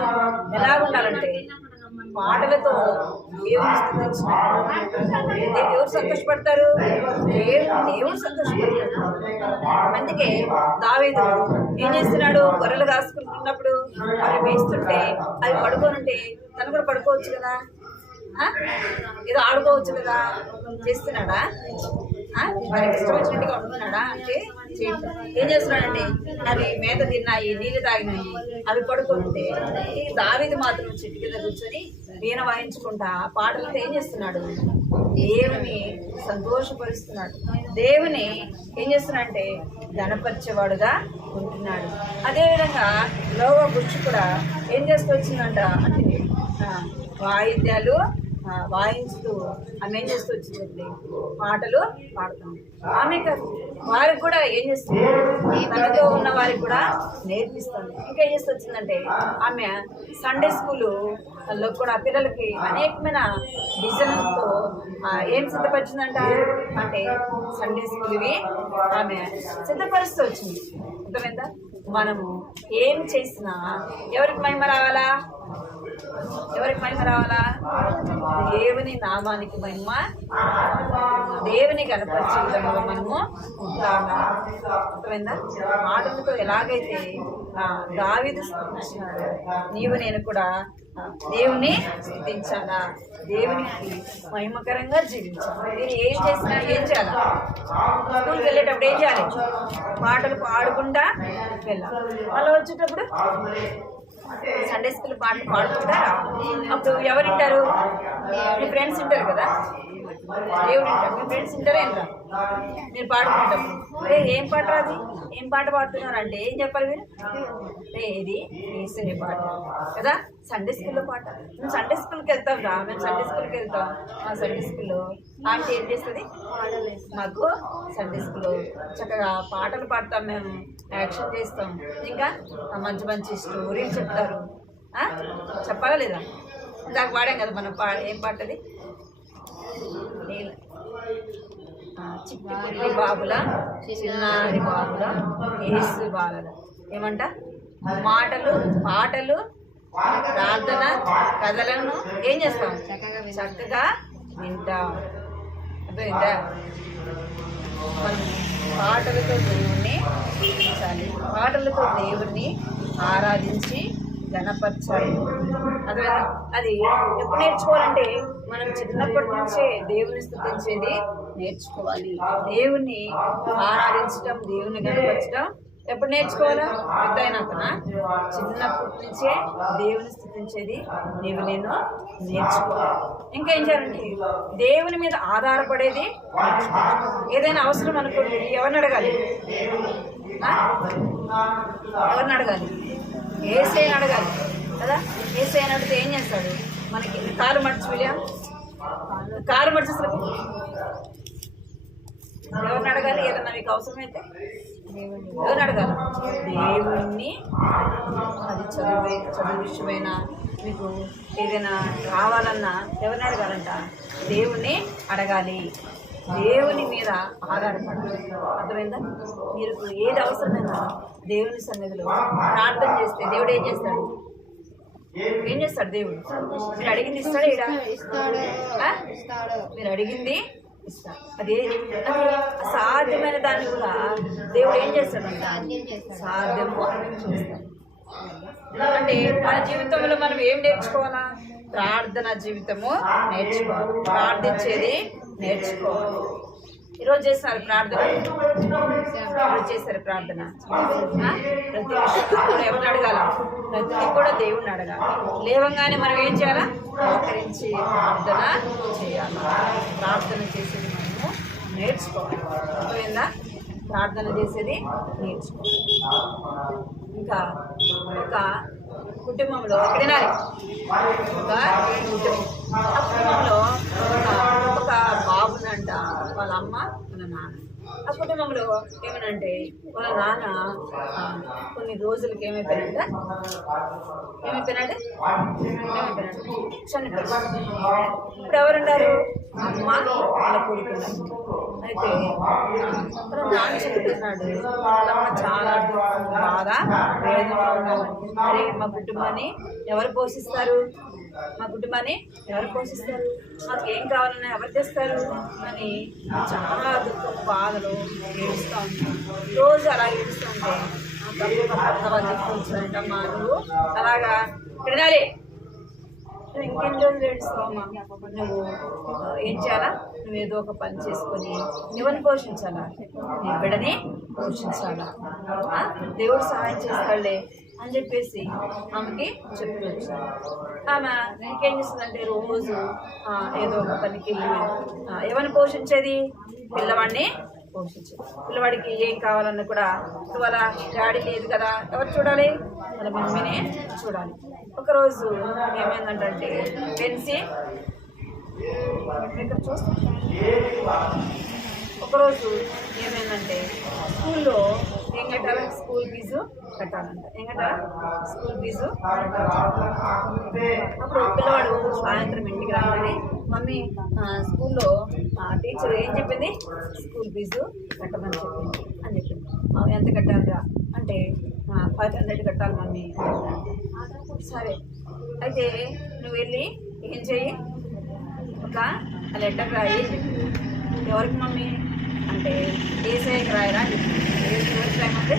ఎలా ఉండాలంటే పాటలతో దేవుని స్తుతించినప్పుడు ఎవరు సంతోషపడతారు? దేవుడు సంతోషపడతారు. అందుకే దావీదు ఏం చేస్తున్నాడు? గొర్రెలు కాసుకుంటున్నప్పుడు అవి వేస్తుంటే అవి పడుకోనుంటే తను కూడా పడుకోవచ్చు కదా, ఏదో ఆడుకోవచ్చు కదా. చేస్తున్నాడా? మనకి ఇష్టం వచ్చినట్టుగా ఉంటున్నాడా అంటే ఏం చేస్తున్నాడంటే అవి మేత తిన్నాయి, నీళ్ళు తాగినాయి, అవి పడుకుంటే ఈ దావీదు మాత్రం చెట్టు కింద కూర్చొని వీణ వాయించుకుంటా పాటలతో ఏం చేస్తున్నాడు? దేవుని సంతోషపరుస్తున్నాడు. దేవుని ఏం చేస్తున్నాడంటే ఘనపరిచేవాడుగా ఉంటున్నాడు. అదేవిధంగా లోవ గుర్చు కూడా ఏం చేస్తూ వచ్చిందంట అంటే వాయిద్యాలు వాయించుతూ ఆమె ఏం చేస్తూ వచ్చిందండి? పాటలు పాడుతుంది. ఆమె వారికి కూడా ఏం చేస్తుంది? తనతో ఉన్న వారికి కూడా నేర్పిస్తుంది. ఇంకా ఏం చేస్తూ వచ్చిందంటే ఆమె సండే స్కూల్లో కూడా పిల్లలకి అనేకమైన డిజైన్లతో ఏం సిద్ధపరిచిందంట అంటే సండే స్కూల్వి ఆమె సిద్ధపరుస్తూ వచ్చింది. అర్థమైందా? మనము ఏం చేసినా ఎవరికి మహిమ రావాలా? ఎవరికి మహిమ రావాలా? దేవుని నామానికి మహిమ, దేవుని కనపరిచే విధంగా మనము ఉండాలా. అర్థమైందా? మాటలతో ఎలాగైతే దావీదు స్తుతించినాడు, నీవు నేను కూడా దేవుని స్తుతించాలా, దేవునికి మహిమకరంగా జీవించాలి. నేను ఏం చేసినా ఏం చేయాలా? స్కూల్కి వెళ్ళేటప్పుడు ఏం చేయాలి? పాటలు పాడుకుంటా వెళ్ళాలి. మళ్ళీ వచ్చేటప్పుడు సండే స్కూల్ పాటలు పాడుకుంటారా? అప్పుడు ఎవరు వింటారు? మీ ఫ్రెండ్స్ ఉంటారు కదా, దేవుడు వింటారు. మీ ఫ్రెండ్స్ వింటారా? ఏంటా మీరు పాడుకుంటారు? ఏం పాట రాది? ఏం పాట పాడుతున్నారు అంటే ఏం చెప్పాలి మీరు? ఇది ఏసే పాట కదా, సండే స్కూల్లో పాట. మేము సండే స్కూల్కి వెళ్తాం రా, మేము సండే స్కూల్కి వెళ్తాం. మా సండే స్కూల్లో ఆంటీ ఏం చేస్తుంది? మాకు సండే స్కూల్లో చక్కగా పాటలు పాడతాం, మేము యాక్షన్ చేస్తాం, ఇంకా మంచి మంచి స్టోరీలు చెప్తారు. చెప్పాలా లేదా? ఇందాక పాడాం కదా మనం. ఏం పాటది? చిట్టి బాబుల చిన్నారి బాబుల ఏసు బాలల ఏమంట? మాటలు పాటలు ప్రార్థన కథలను ఏం చేస్తాం? చక్కగా వింటాం. అర్థమైందా? మనం పాటలతో దేవుణ్ణి స్తుతించాలి, పాటలతో దేవుణ్ణి ఆరాధించి ఘనపరచాలి. అర్థమైందా? అది ఎప్పుడు నేర్చుకోవాలంటే మనం చిన్నప్పటి నుంచే దేవుని స్తుతించేది నేర్చుకోవాలి. దేవుణ్ణి ఆరాధించడం, దేవుని ఘనపరచడం ఎప్పుడు నేర్చుకోవాలా? పెద్ద అయినాకనా? చిన్నప్పటి నుంచే దేవుని స్థుతించేది నీవు నేను నేర్చుకోవాలి. ఇంకా ఏం చేయాలంటే దేవుని మీద ఆధారపడేది. ఏదైనా అవసరం అనుకోండి, ఎవరిని అడగాలి? ఎవరిని అడగాలి? ఏసైని అడగాలి కదా. ఏసైని అడిగితే ఏం చేస్తాడు? మనకి కాలు మడిచి విలియం కాలు మడిచేసరికి ఎవరిని అడగాలి? ఏదన్నా మీకు అవసరమైతే ఎవరిని అడగాలి? దేవుణ్ణి. అది చదువు విషయమైనా మీకు ఏదైనా కావాలన్నా ఎవరిని అడగాలంట? దేవుణ్ణి అడగాలి, దేవుని మీద ఆధారపడాలి. అర్థమైందా? మీరు ఏది అవసరమైనా దేవుని సన్నిధిలో ప్రార్థన చేస్తే దేవుడు ఏం చేస్తాడు? ఏం చేస్తాడు దేవుడు? మీరు అడిగింది ఇస్తాడు. ఈడ మీరు అడిగింది ఇస్తాడు. అది అసాధ్యమైన దాన్ని కూడా దేవుడు ఏం చేస్తాడంట? సాధ్యము చేస్తాడు. అంటే మన జీవితంలో మనం ఏం నేర్చుకోవాలా? ప్రార్థన జీవితము నేర్చుకోవాలి, ప్రార్థించేది నేర్చుకోవాలి. ఈరోజు చేస్తారు ప్రార్థన, ఈరోజు చేస్తారు ప్రార్థన. ప్రతి విషయం ఎవరిని అడగాల? ప్రతిదీ కూడా దేవుణ్ణి అడగాలి. లేవంగానే మనం ఏం చేయాలా? మోకరించి ప్రార్థన చేయాలి. ప్రార్థన చేసేది మనము నేర్చుకోవాలి. అర్థమైందా? ప్రార్థన చేసేది నేర్చుకో. ఇంకా ఒక కుటుంబంలో వినాలి, ఒక కుటుంబం, ఆ కుటుంబంలో ఒక బాబునంట వాళ్ళ అమ్మ వాళ్ళ నాన్న. ఆ కుటుంబంలో ఏమనంటే వాళ్ళ నాన్న కొన్ని రోజులకి ఏమైపోయినాడు చనిపోయాడు. ఇప్పుడు ఎవరుంటారు? అమ్మ వాళ్ళ కొడుకున్నారు. అయితే వాళ్ళ నాన్న చనిపోతున్నాడు. వాళ్ళమ్మ చాలా బాగా వేదనలో ఉన్నారు. అరే మా కుటుంబాన్ని ఎవరు పోషిస్తారు, మాకు ఏం కావాలని ఎవరు తెస్తారు అని చాలా దుఃఖం బాధలు ఏడుస్తూ ఉంటాను. రోజు అలా ఏడుస్తూ ఉంటే వాళ్ళు చెప్పుకొచ్చారంటమ్మా, నువ్వు అలాగా వినాలి, నువ్వు ఇంకెన్ని రోజులు ఏడుస్తావమ్మా, నువ్వు ఏం చేయాలా, నువ్వు ఏదో ఒక పని చేసుకొని ఎవరిని పోషించాలా, నీ బిడ్డని పోషించాలా, దేవుడు సహాయం చేస్తాడులే అని చెప్పేసి ఆమెకి చెప్తూ వచ్చాను. ఆమె ఇంకేం చేస్తుందంటే రోజు ఏదో ఒక పనికి వెళ్ళి ఎవరిని పోషించేది, పిల్లవాడిని పోషించేది. పిల్లవాడికి ఏం కావాలన్నా కూడా వాళ్ళ డాడీ లేదు కదా, ఎవరు చూడాలి, వాళ్ళ మమ్మీనే చూడాలి. ఒకరోజు ఏమైందంటే పెన్సి ఇక్కడ చూస్తాం. ఒకరోజు ఏమైందంటే స్కూల్లో ఏం కట్టాలి, స్కూల్ ఫీజు కట్టాలంట. ఏం కట్టాలి, స్కూల్ ఫీజు. అప్పుడు పిల్లవాడు సాయంత్రం ఇంటికి రాగానే మమ్మీ స్కూల్లో టీచర్ ఏం చెప్పింది, స్కూల్ ఫీజు కట్టమని చెప్పింది అని చెప్పింది. ఎంత కట్టాలిరా అంటే 500 కట్టాలి మమ్మీ. సరే అయితే నువ్వు వెళ్ళి ఏం చెయ్యి, ఒక లెటర్ రాయి. ఎవరికి మమ్మీ అంటే ఏసఐకి రాయరా అని చెప్పింది. ఎవరికి రాయమంటే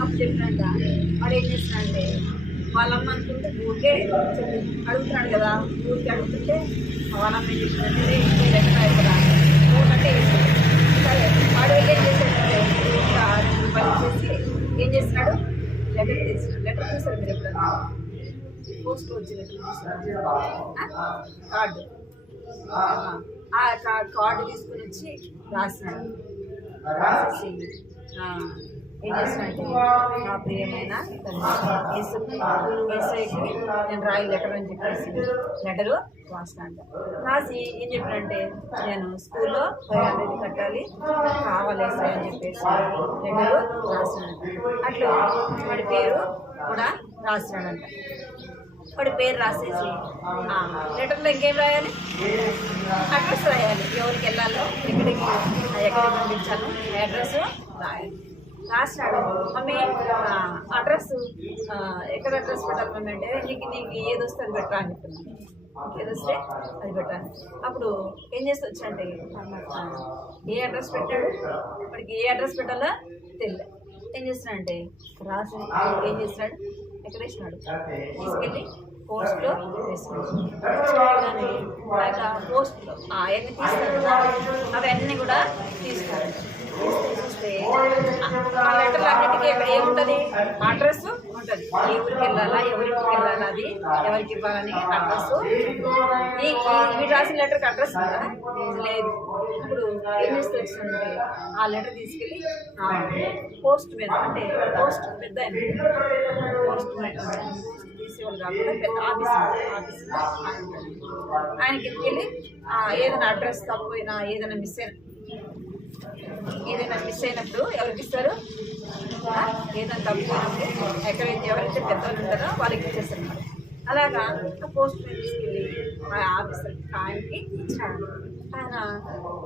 అప్పుడు చెప్పినంట. వాడు ఏం చేసినంటే వాళ్ళమ్మ అనుకుంటే ఊరికే అడుగుతున్నాడు కదా, ఊరికి అడుగుతుంటే వాళ్ళమ్మ ఏం చేసినట్టే లెటర్ రాయి కదా ఊరికంటే సరే వాడు వెళ్ళి ఏం చేశాడంటే పని చేసి ఏం చేస్తున్నాడు, లెటర్ చూసారు మీరు ఎప్పుడన్నా, పోస్ట్ వచ్చి లెటర్ చూసారు, కార్డు, ఆ కార్డు తీసుకుని వచ్చి రాసినాడు. రాసేసి ఏం చేసినట్టే నా ప్రియమైన ఏసైకి నేను రాయి లెటర్ అని చెప్పేసి లెటరు రాసినాడు. రాసి ఏం చెప్పినంటే నేను స్కూల్లో 500 కట్టాలి, కావాలి ఏసై అని చెప్పేసి లెటరు రాసినాడు. అట్లా వాడి పేరు కూడా రాసినాడంట. వాడి పేరు రాసేసి లెటర్లో ఇంకేం రాయాలి, అడ్రస్ రాయాలి, ఎవరికి వెళ్ళాలో, ఎక్కడికి పంపించాలో అడ్రస్ రాయాలి. రాసినాడు. మమ్మీ అడ్రస్ ఎక్కడ అడ్రస్ పెట్టాలి మమ్మీ అంటే నీకు ఏది వస్తే అది పెట్టరా అని చెప్తున్నాను. ఏదొస్తే అది పెట్టాను. అప్పుడు ఏం చేసి వచ్చంటే ఏ అడ్రస్ పెట్టాడు, వాడికి ఏ అడ్రస్ పెట్టాలో తెలియదు. ఏం చేస్తున్నాడంటే రాసి ఏం చేస్తున్నాడు, ఎక్కడ వేసినాడు, తీసుకెళ్ళి పోస్ట్లో వేసుకున్నాడు. కానీ ఆ యొక్క పోస్ట్లో అవన్నీ తీస్తాడు కదా, అవన్నీ కూడా తీస్తాడు. చూస్తే ఆ లెటర్లు అన్నిటికీ ఏముంటుంది, అడ్రస్ ఉంటుంది, ఏ ఊరికి వెళ్ళాలా, ఎవరికి వెళ్ళాలా, అది ఎవరికి ఇవ్వాలని అడ్రస్. వీడు రాసిన లెటర్కి అడ్రస్ ఉందా, లేదు. ఇప్పుడు ఏం చేస్తే వచ్చిందంటే ఆ లెటర్ తీసుకెళ్ళి పోస్ట్ మీద, అంటే పోస్ట్ పెద్ద పోస్ట్ మీద తీసేవాళ్ళు కాకుండా పెద్ద ఆఫీస్ ఆయనకి ఎత్తుకెళ్ళి ఏదైనా అడ్రస్ తప్పైనా ఏదైనా మిస్ అయినప్పుడు ఎవరికి ఇస్తారు, ఏదైనా తప్పిపోయినప్పుడు ఎక్కడైతే ఎవరైతే పెద్దవాళ్ళు ఉంటారో వాళ్ళకి ఇచ్చేస్తారు. అలాగా ఆ పోస్ట్ మీద తీసుకెళ్ళి ఆ ఆఫీసర్ ఆయనకి ఇచ్చినాడు. ఆయన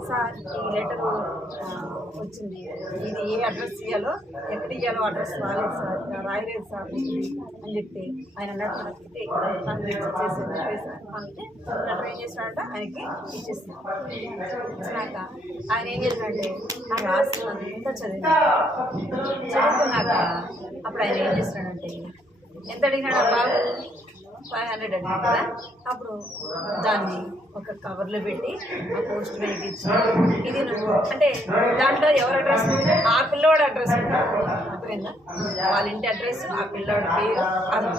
సార్ ఈ లెటర్ వచ్చింది, ఇది ఏ అడ్రస్ ఇవ్వాలో ఎక్కడ ఇవ్వాలో అడ్రస్ రాలేదు సార్, రాయలేదు సార్ అని చెప్పి ఆయన లెటర్ చేసేసి అంటే లెటర్ ఏం చేసినాడంటే ఆయనకి ఇచ్చేసినాడు. ఇచ్చినాక ఆయన ఏం చేసినాడంటే ఆ రాసినంతా చదువుకున్నాక అప్పుడు ఆయన ఏం చేసినాడంటే ఎంత అడిగినాడు ఆ బాబు, 500 అడిగాడు కదా. అప్పుడు దాన్ని ఒక కవర్లో పెట్టి ఆ పోస్ట్ మ్యాన్కి ఇచ్చి ఇది నువ్వు అంటే దాంట్లో ఎవరి అడ్రస్, ఆ పిల్లవాడి అడ్రస్ అర్థమైందా, వాళ్ళ ఇంటి అడ్రస్, ఆ పిల్లవాడి పేరు అది.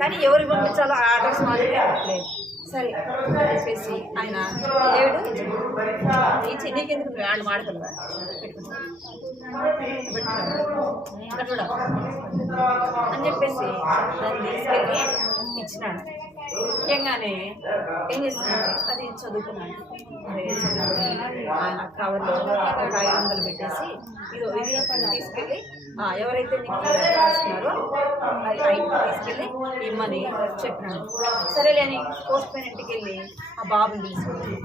కానీ ఎవరికి పంపించాలో ఆ అడ్రస్ మాత్రమే లేదు. సరే అని చెప్పేసి ఆయన దేవుడు ఇచ్చి నీకెందుకు వాళ్ళు మాడగలరా అని చెప్పేసి దాన్ని తీసుకెళ్ళి ఇచ్చినాడు. ముఖ్యంగానే ఏం చేస్తున్నాడు, అది చదువుకున్నాడు. ఆయన కవర్లో ఒక 500 పెట్టేసి ఇది తీసుకెళ్ళి ఎవరైతే నీకు రాస్తున్నారో అది 5 తీసుకెళ్ళి ఇమ్మని చెప్పినాడు. సరేలేని పోస్ట్ మ్యాన్ ఇంటికి వెళ్ళి ఆ బాబుని తీసుకెళ్ళి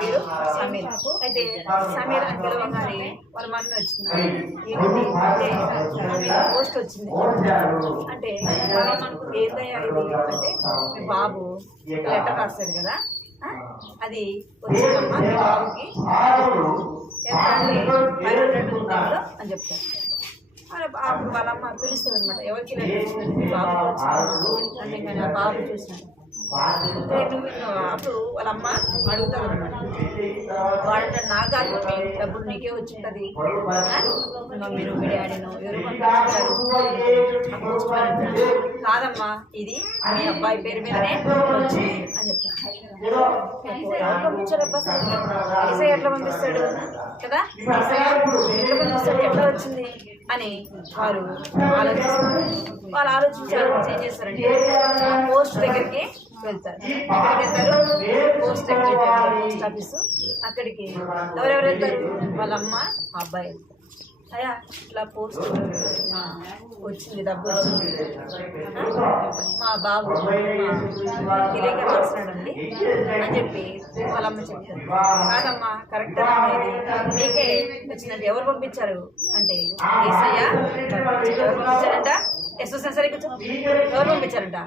పేరు సమీర్. అయితే సమీర్ అని పిలవగానే వాళ్ళ మమ్మీ వచ్చింది. ఏమిటి అంటే పోస్ట్ వచ్చింది అంటే మనం అనుకుంటే ఏందయ్యా ఇది అంటే మీ బాబు లెటర్ రాస్తాడు కదా అది వచ్చిందమ్మా మీ బాబుకి అని చెప్తారు. అప్పుడు వాళ్ళమ్మ పిలుస్తుంది అనమాట, ఎవరికి లెటర్ వచ్చిందంటే మీ బాబుకి వచ్చింది అంటే నేను ఆ బాబు చూసినాను. అప్పుడు వాళ్ళమ్మ అడుగుతారు అనమాట, వాడంటే నాకు కాదు డబ్బులు నీకే వచ్చింటది మమ్మీను మీ డాడీను ఎవరు పంపించారు కాదమ్మా ఇది మీ అబ్బాయి పేరు మీదనే వచ్చింది అని చెప్తాను. ఎవరు పంపించారు అబ్బా ఈసై ఎట్లా పంపిస్తాడు కదా, ఈసై ఎట్లా పంపిస్తాడు ఎట్లా వచ్చింది అని వారు ఆలోచిస్తారు. వాళ్ళు ఆలోచించారు ఏం చేస్తారంటే పోస్ట్ దగ్గరికి వెళ్తారు. ఎక్కడికి వెళ్తారు, పోస్ట్ దగ్గరికి వెళ్తారు, పోస్ట్ ఆఫీసు. అక్కడికి ఎవరెవరు వెళ్తారు, వాళ్ళ అమ్మ అబ్బాయి వెళ్తారు. అయ్యా ఇట్లా పోస్ట్ వచ్చింది, డబ్బు వచ్చింది, మా బాబు కిరీక రాస్తున్నాడండి అని చెప్పి వాళ్ళమ్మ చెప్తారు. కాదమ్మా కరెక్ట్ అనేది మీకే వచ్చిందంటే ఎవరు పంపించారు అంటే యేసయ్య ఎవరు పంపించారంట, ఎస్ఓ సరిగ్గా ఎవరు పంపించారంట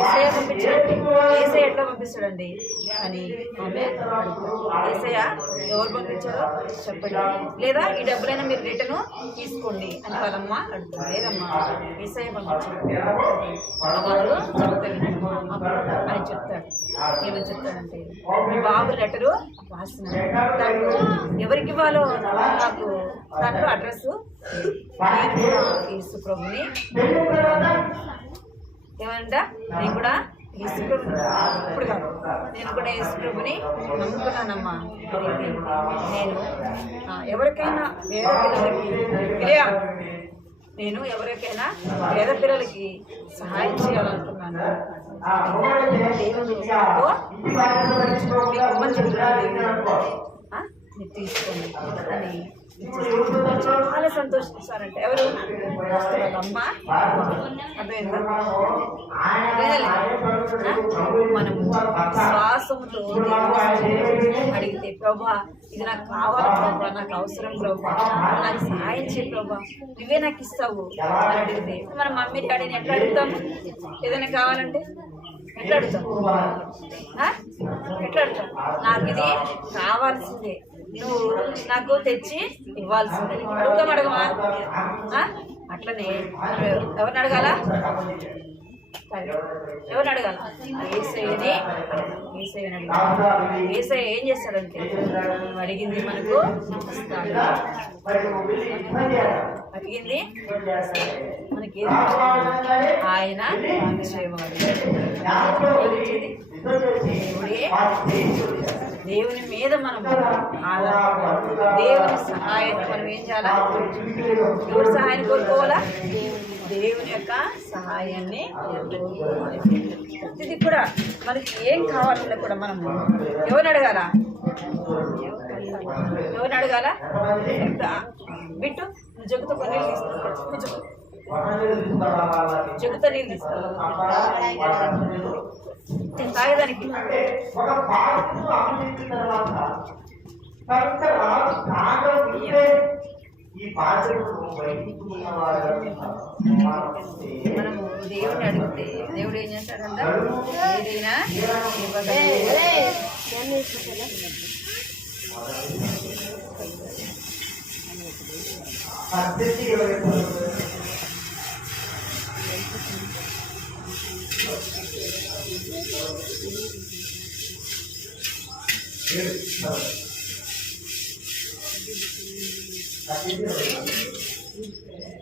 యేసయ్య పంపించాడండి. యేసయ్య ఎట్లా పంపిస్తాడండి అని ఆమె యేసయ్య ఎవరు పంపించారో చెప్పండి, లేదా ఈ డబ్బులైనా మీరు రిటర్న్ తీసుకోండి అని వాళ్ళమ్మ అడుగుతుంది. లేదమ్మా యేసయ్య పంపించాడు వాళ్ళు చెప్తారు. ఆయన చెప్తాడు ఏమని చెప్తాడంటే మీ బాబు లెటరు రాస్తున్నాడు, దాంట్లో ఎవరికి ఇవ్వాలో నాకు దాంట్లో అడ్రస్ యేసు ప్రభుని ఏమంట నేను కూడా యేసు ప్రభు ఇప్పుడు కాదు నేను కూడా యేసు ప్రభుని నమ్ముకున్నానమ్మా. నేను ఎవరికైనా పేద పిల్లలకి నేను ఎవరికైనా పేద పిల్లలకి సహాయం చేయాలనుకున్నాను. మీరు తీసుకోండి అని చాలా సంతోషిస్తారంట. ఎవరు వాళ్ళమ్మ మనము విశ్వాసంతో అడిగితే ప్రభా ఇది నాకు కావాలి ప్రభా, నాకు అవసరం ప్రభా, నాకు సహాయం చేయ ప్రభా, నువ్వే నాకు ఇస్తావు అని అడిగితే మన మమ్మీ డాడీని ఎట్లా అడుగుతాము, ఏదైనా కావాలంటే ఎట్లా అడుగుతాం, ఎట్లా అడుగుతాం, నాకు ఇది కావాల్సిందే, నువ్వు నాకు తెచ్చి ఇవ్వాల్సిందే అడుగుతాం అడగమా. అట్లనే ఎవరిని అడగాల, ఎవరిని అడగాల, యేసయ్యని అడగాలి. యేసయ్య ఏం చేస్తాడంటే అడిగింది మనకు ఇస్తాడు, అడిగింది మనకి ఆయన ఇచ్చేవాడు. దేవుని మీద మనం దేవుని సహాయాన్ని మనం ఏం చేయాలా, ఎవరి సహాయాన్ని కోరుకోవాలా, దేవుని యొక్క సహాయాన్ని కోరుకోవాలి. ఇది కూడా మనకి ఏం కావాలన్నా కూడా మనం ఎవరిని అడగాల, ఎవరిని అడగాల, బిట్టు నువ్వు జగ్గుతో కొన్ని నీళ్ళు తీసుకో, జగ్గుతో నీళ్ళు తీసుకో తాగేదానికి. మనము దేవుడిని అడిగితే దేవుడు ఏం చేస్తాడంట, ఏదైనా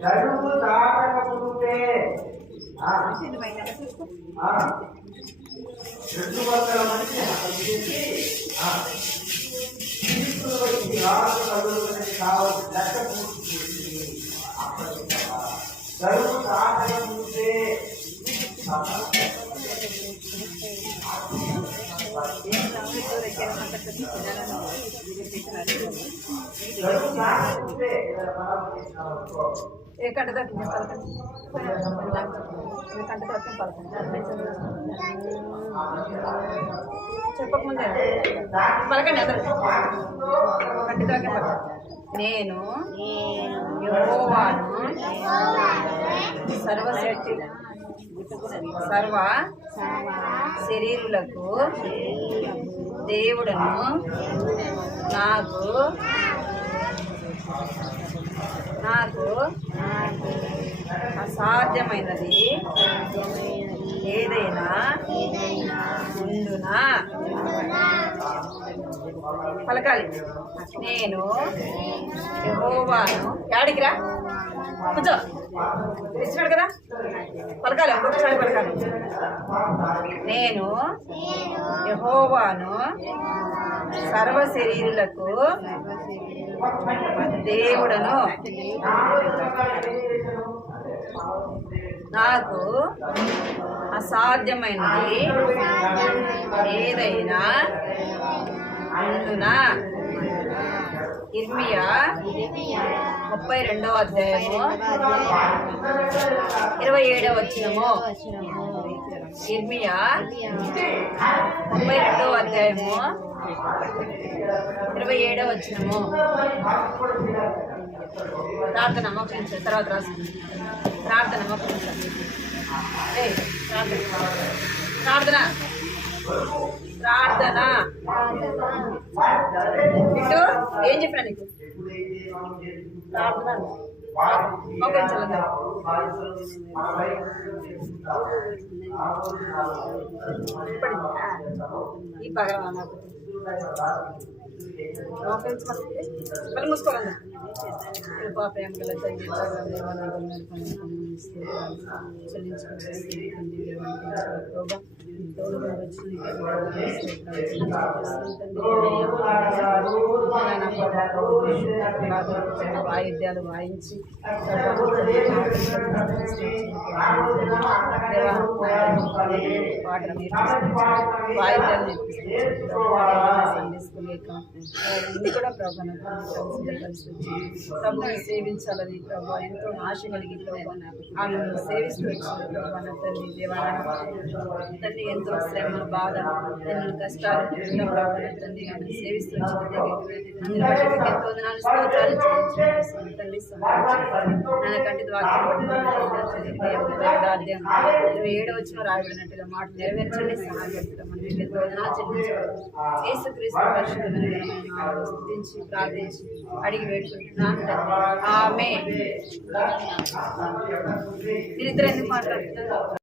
జరుగు దాటకపోతే రెండు వర్గాల మనిషి అక్కడ చేసి తీసుకుని వచ్చి ఆరు చదువుకునేది కావాలి లెక్క పూర్తి చేసి చదువు సాధన ముందే ఏ కంట తగ్గింది కంట తగ్గిన చెప్పకముందే పలకండి అందరూ కంటి తగ్గిన నేను యెహోవాను సర్వశక్తి సర్వ శరీరులకు దేవుడను నాకు అసాధ్యమైనది ఏదైనా ముందునా పలకాలి. నేను యెహోవాను యాడికిరా కూర్చో ఇచ్చినాడు కదా పలకాలి ఒక్కొక్కసారి పలకాలి. నేను యెహోవాను సర్వ శరీరులకు దేవుడను నాకు అసాధ్యమైనది ఏదైనా అందున ఇర్మియా 32వ అధ్యాయము 27వ వచనము. ఇర్మియా 32వ అధ్యాయము 27వ వచనము. ప్రార్థన మోక్షించాలి తర్వాత రాసింది ప్రార్థన మోక్షించాలి ప్రార్థన ప్రార్థన ఇటు ఏం చెప్పినా నీకు ప్రార్థన మోకరించాలి. ఈ పగ మళ్ళీ మూసుకోవాలి. కృపా ప్రేమ గల తండ్రి వాయిద్యాలు వాయించి పాటలు నేర్పిస్తుంది వాయిద్యాలు నేర్పిస్తుంది ఇది కూడా ప్రభు ప్రభుని సేవించాలని ప్రభు ఎంతో ఆశ కలిగి ప్రభు ఆమెను సేవిస్తూ వచ్చింది ప్రభు నా తండ్రి దేవాలయ తండ్రి ఎంతో శ్రమ బాధ ఎన్నో కష్టాలు ఉన్న ప్రభు నా తండ్రి ఆమెను సేవిస్తూ వచ్చింది. అందరి బట్టి మీకు ఎంతో వందనాలు స్తోత్రాలు చెల్లించుకుంటున్నాను తండ్రి. నా కంటి వాక్యం 27వ వచనం రాయబడినట్టుగా మాట నెరవేర్చండి సహాయపడతాం. మనం మీకు ఎంతో వందనాలు చెల్లించుకుంటాం. యేసుక్రీస్తు పరిశుద్ధమైన నామములో స్తుతించి ప్రార్థించి అడిగి వేడుకుంటున్నాను తండ్రి. ఆమేన్. మీరిద్దరు ఎందుకు మాట్లాడుతున్నారు?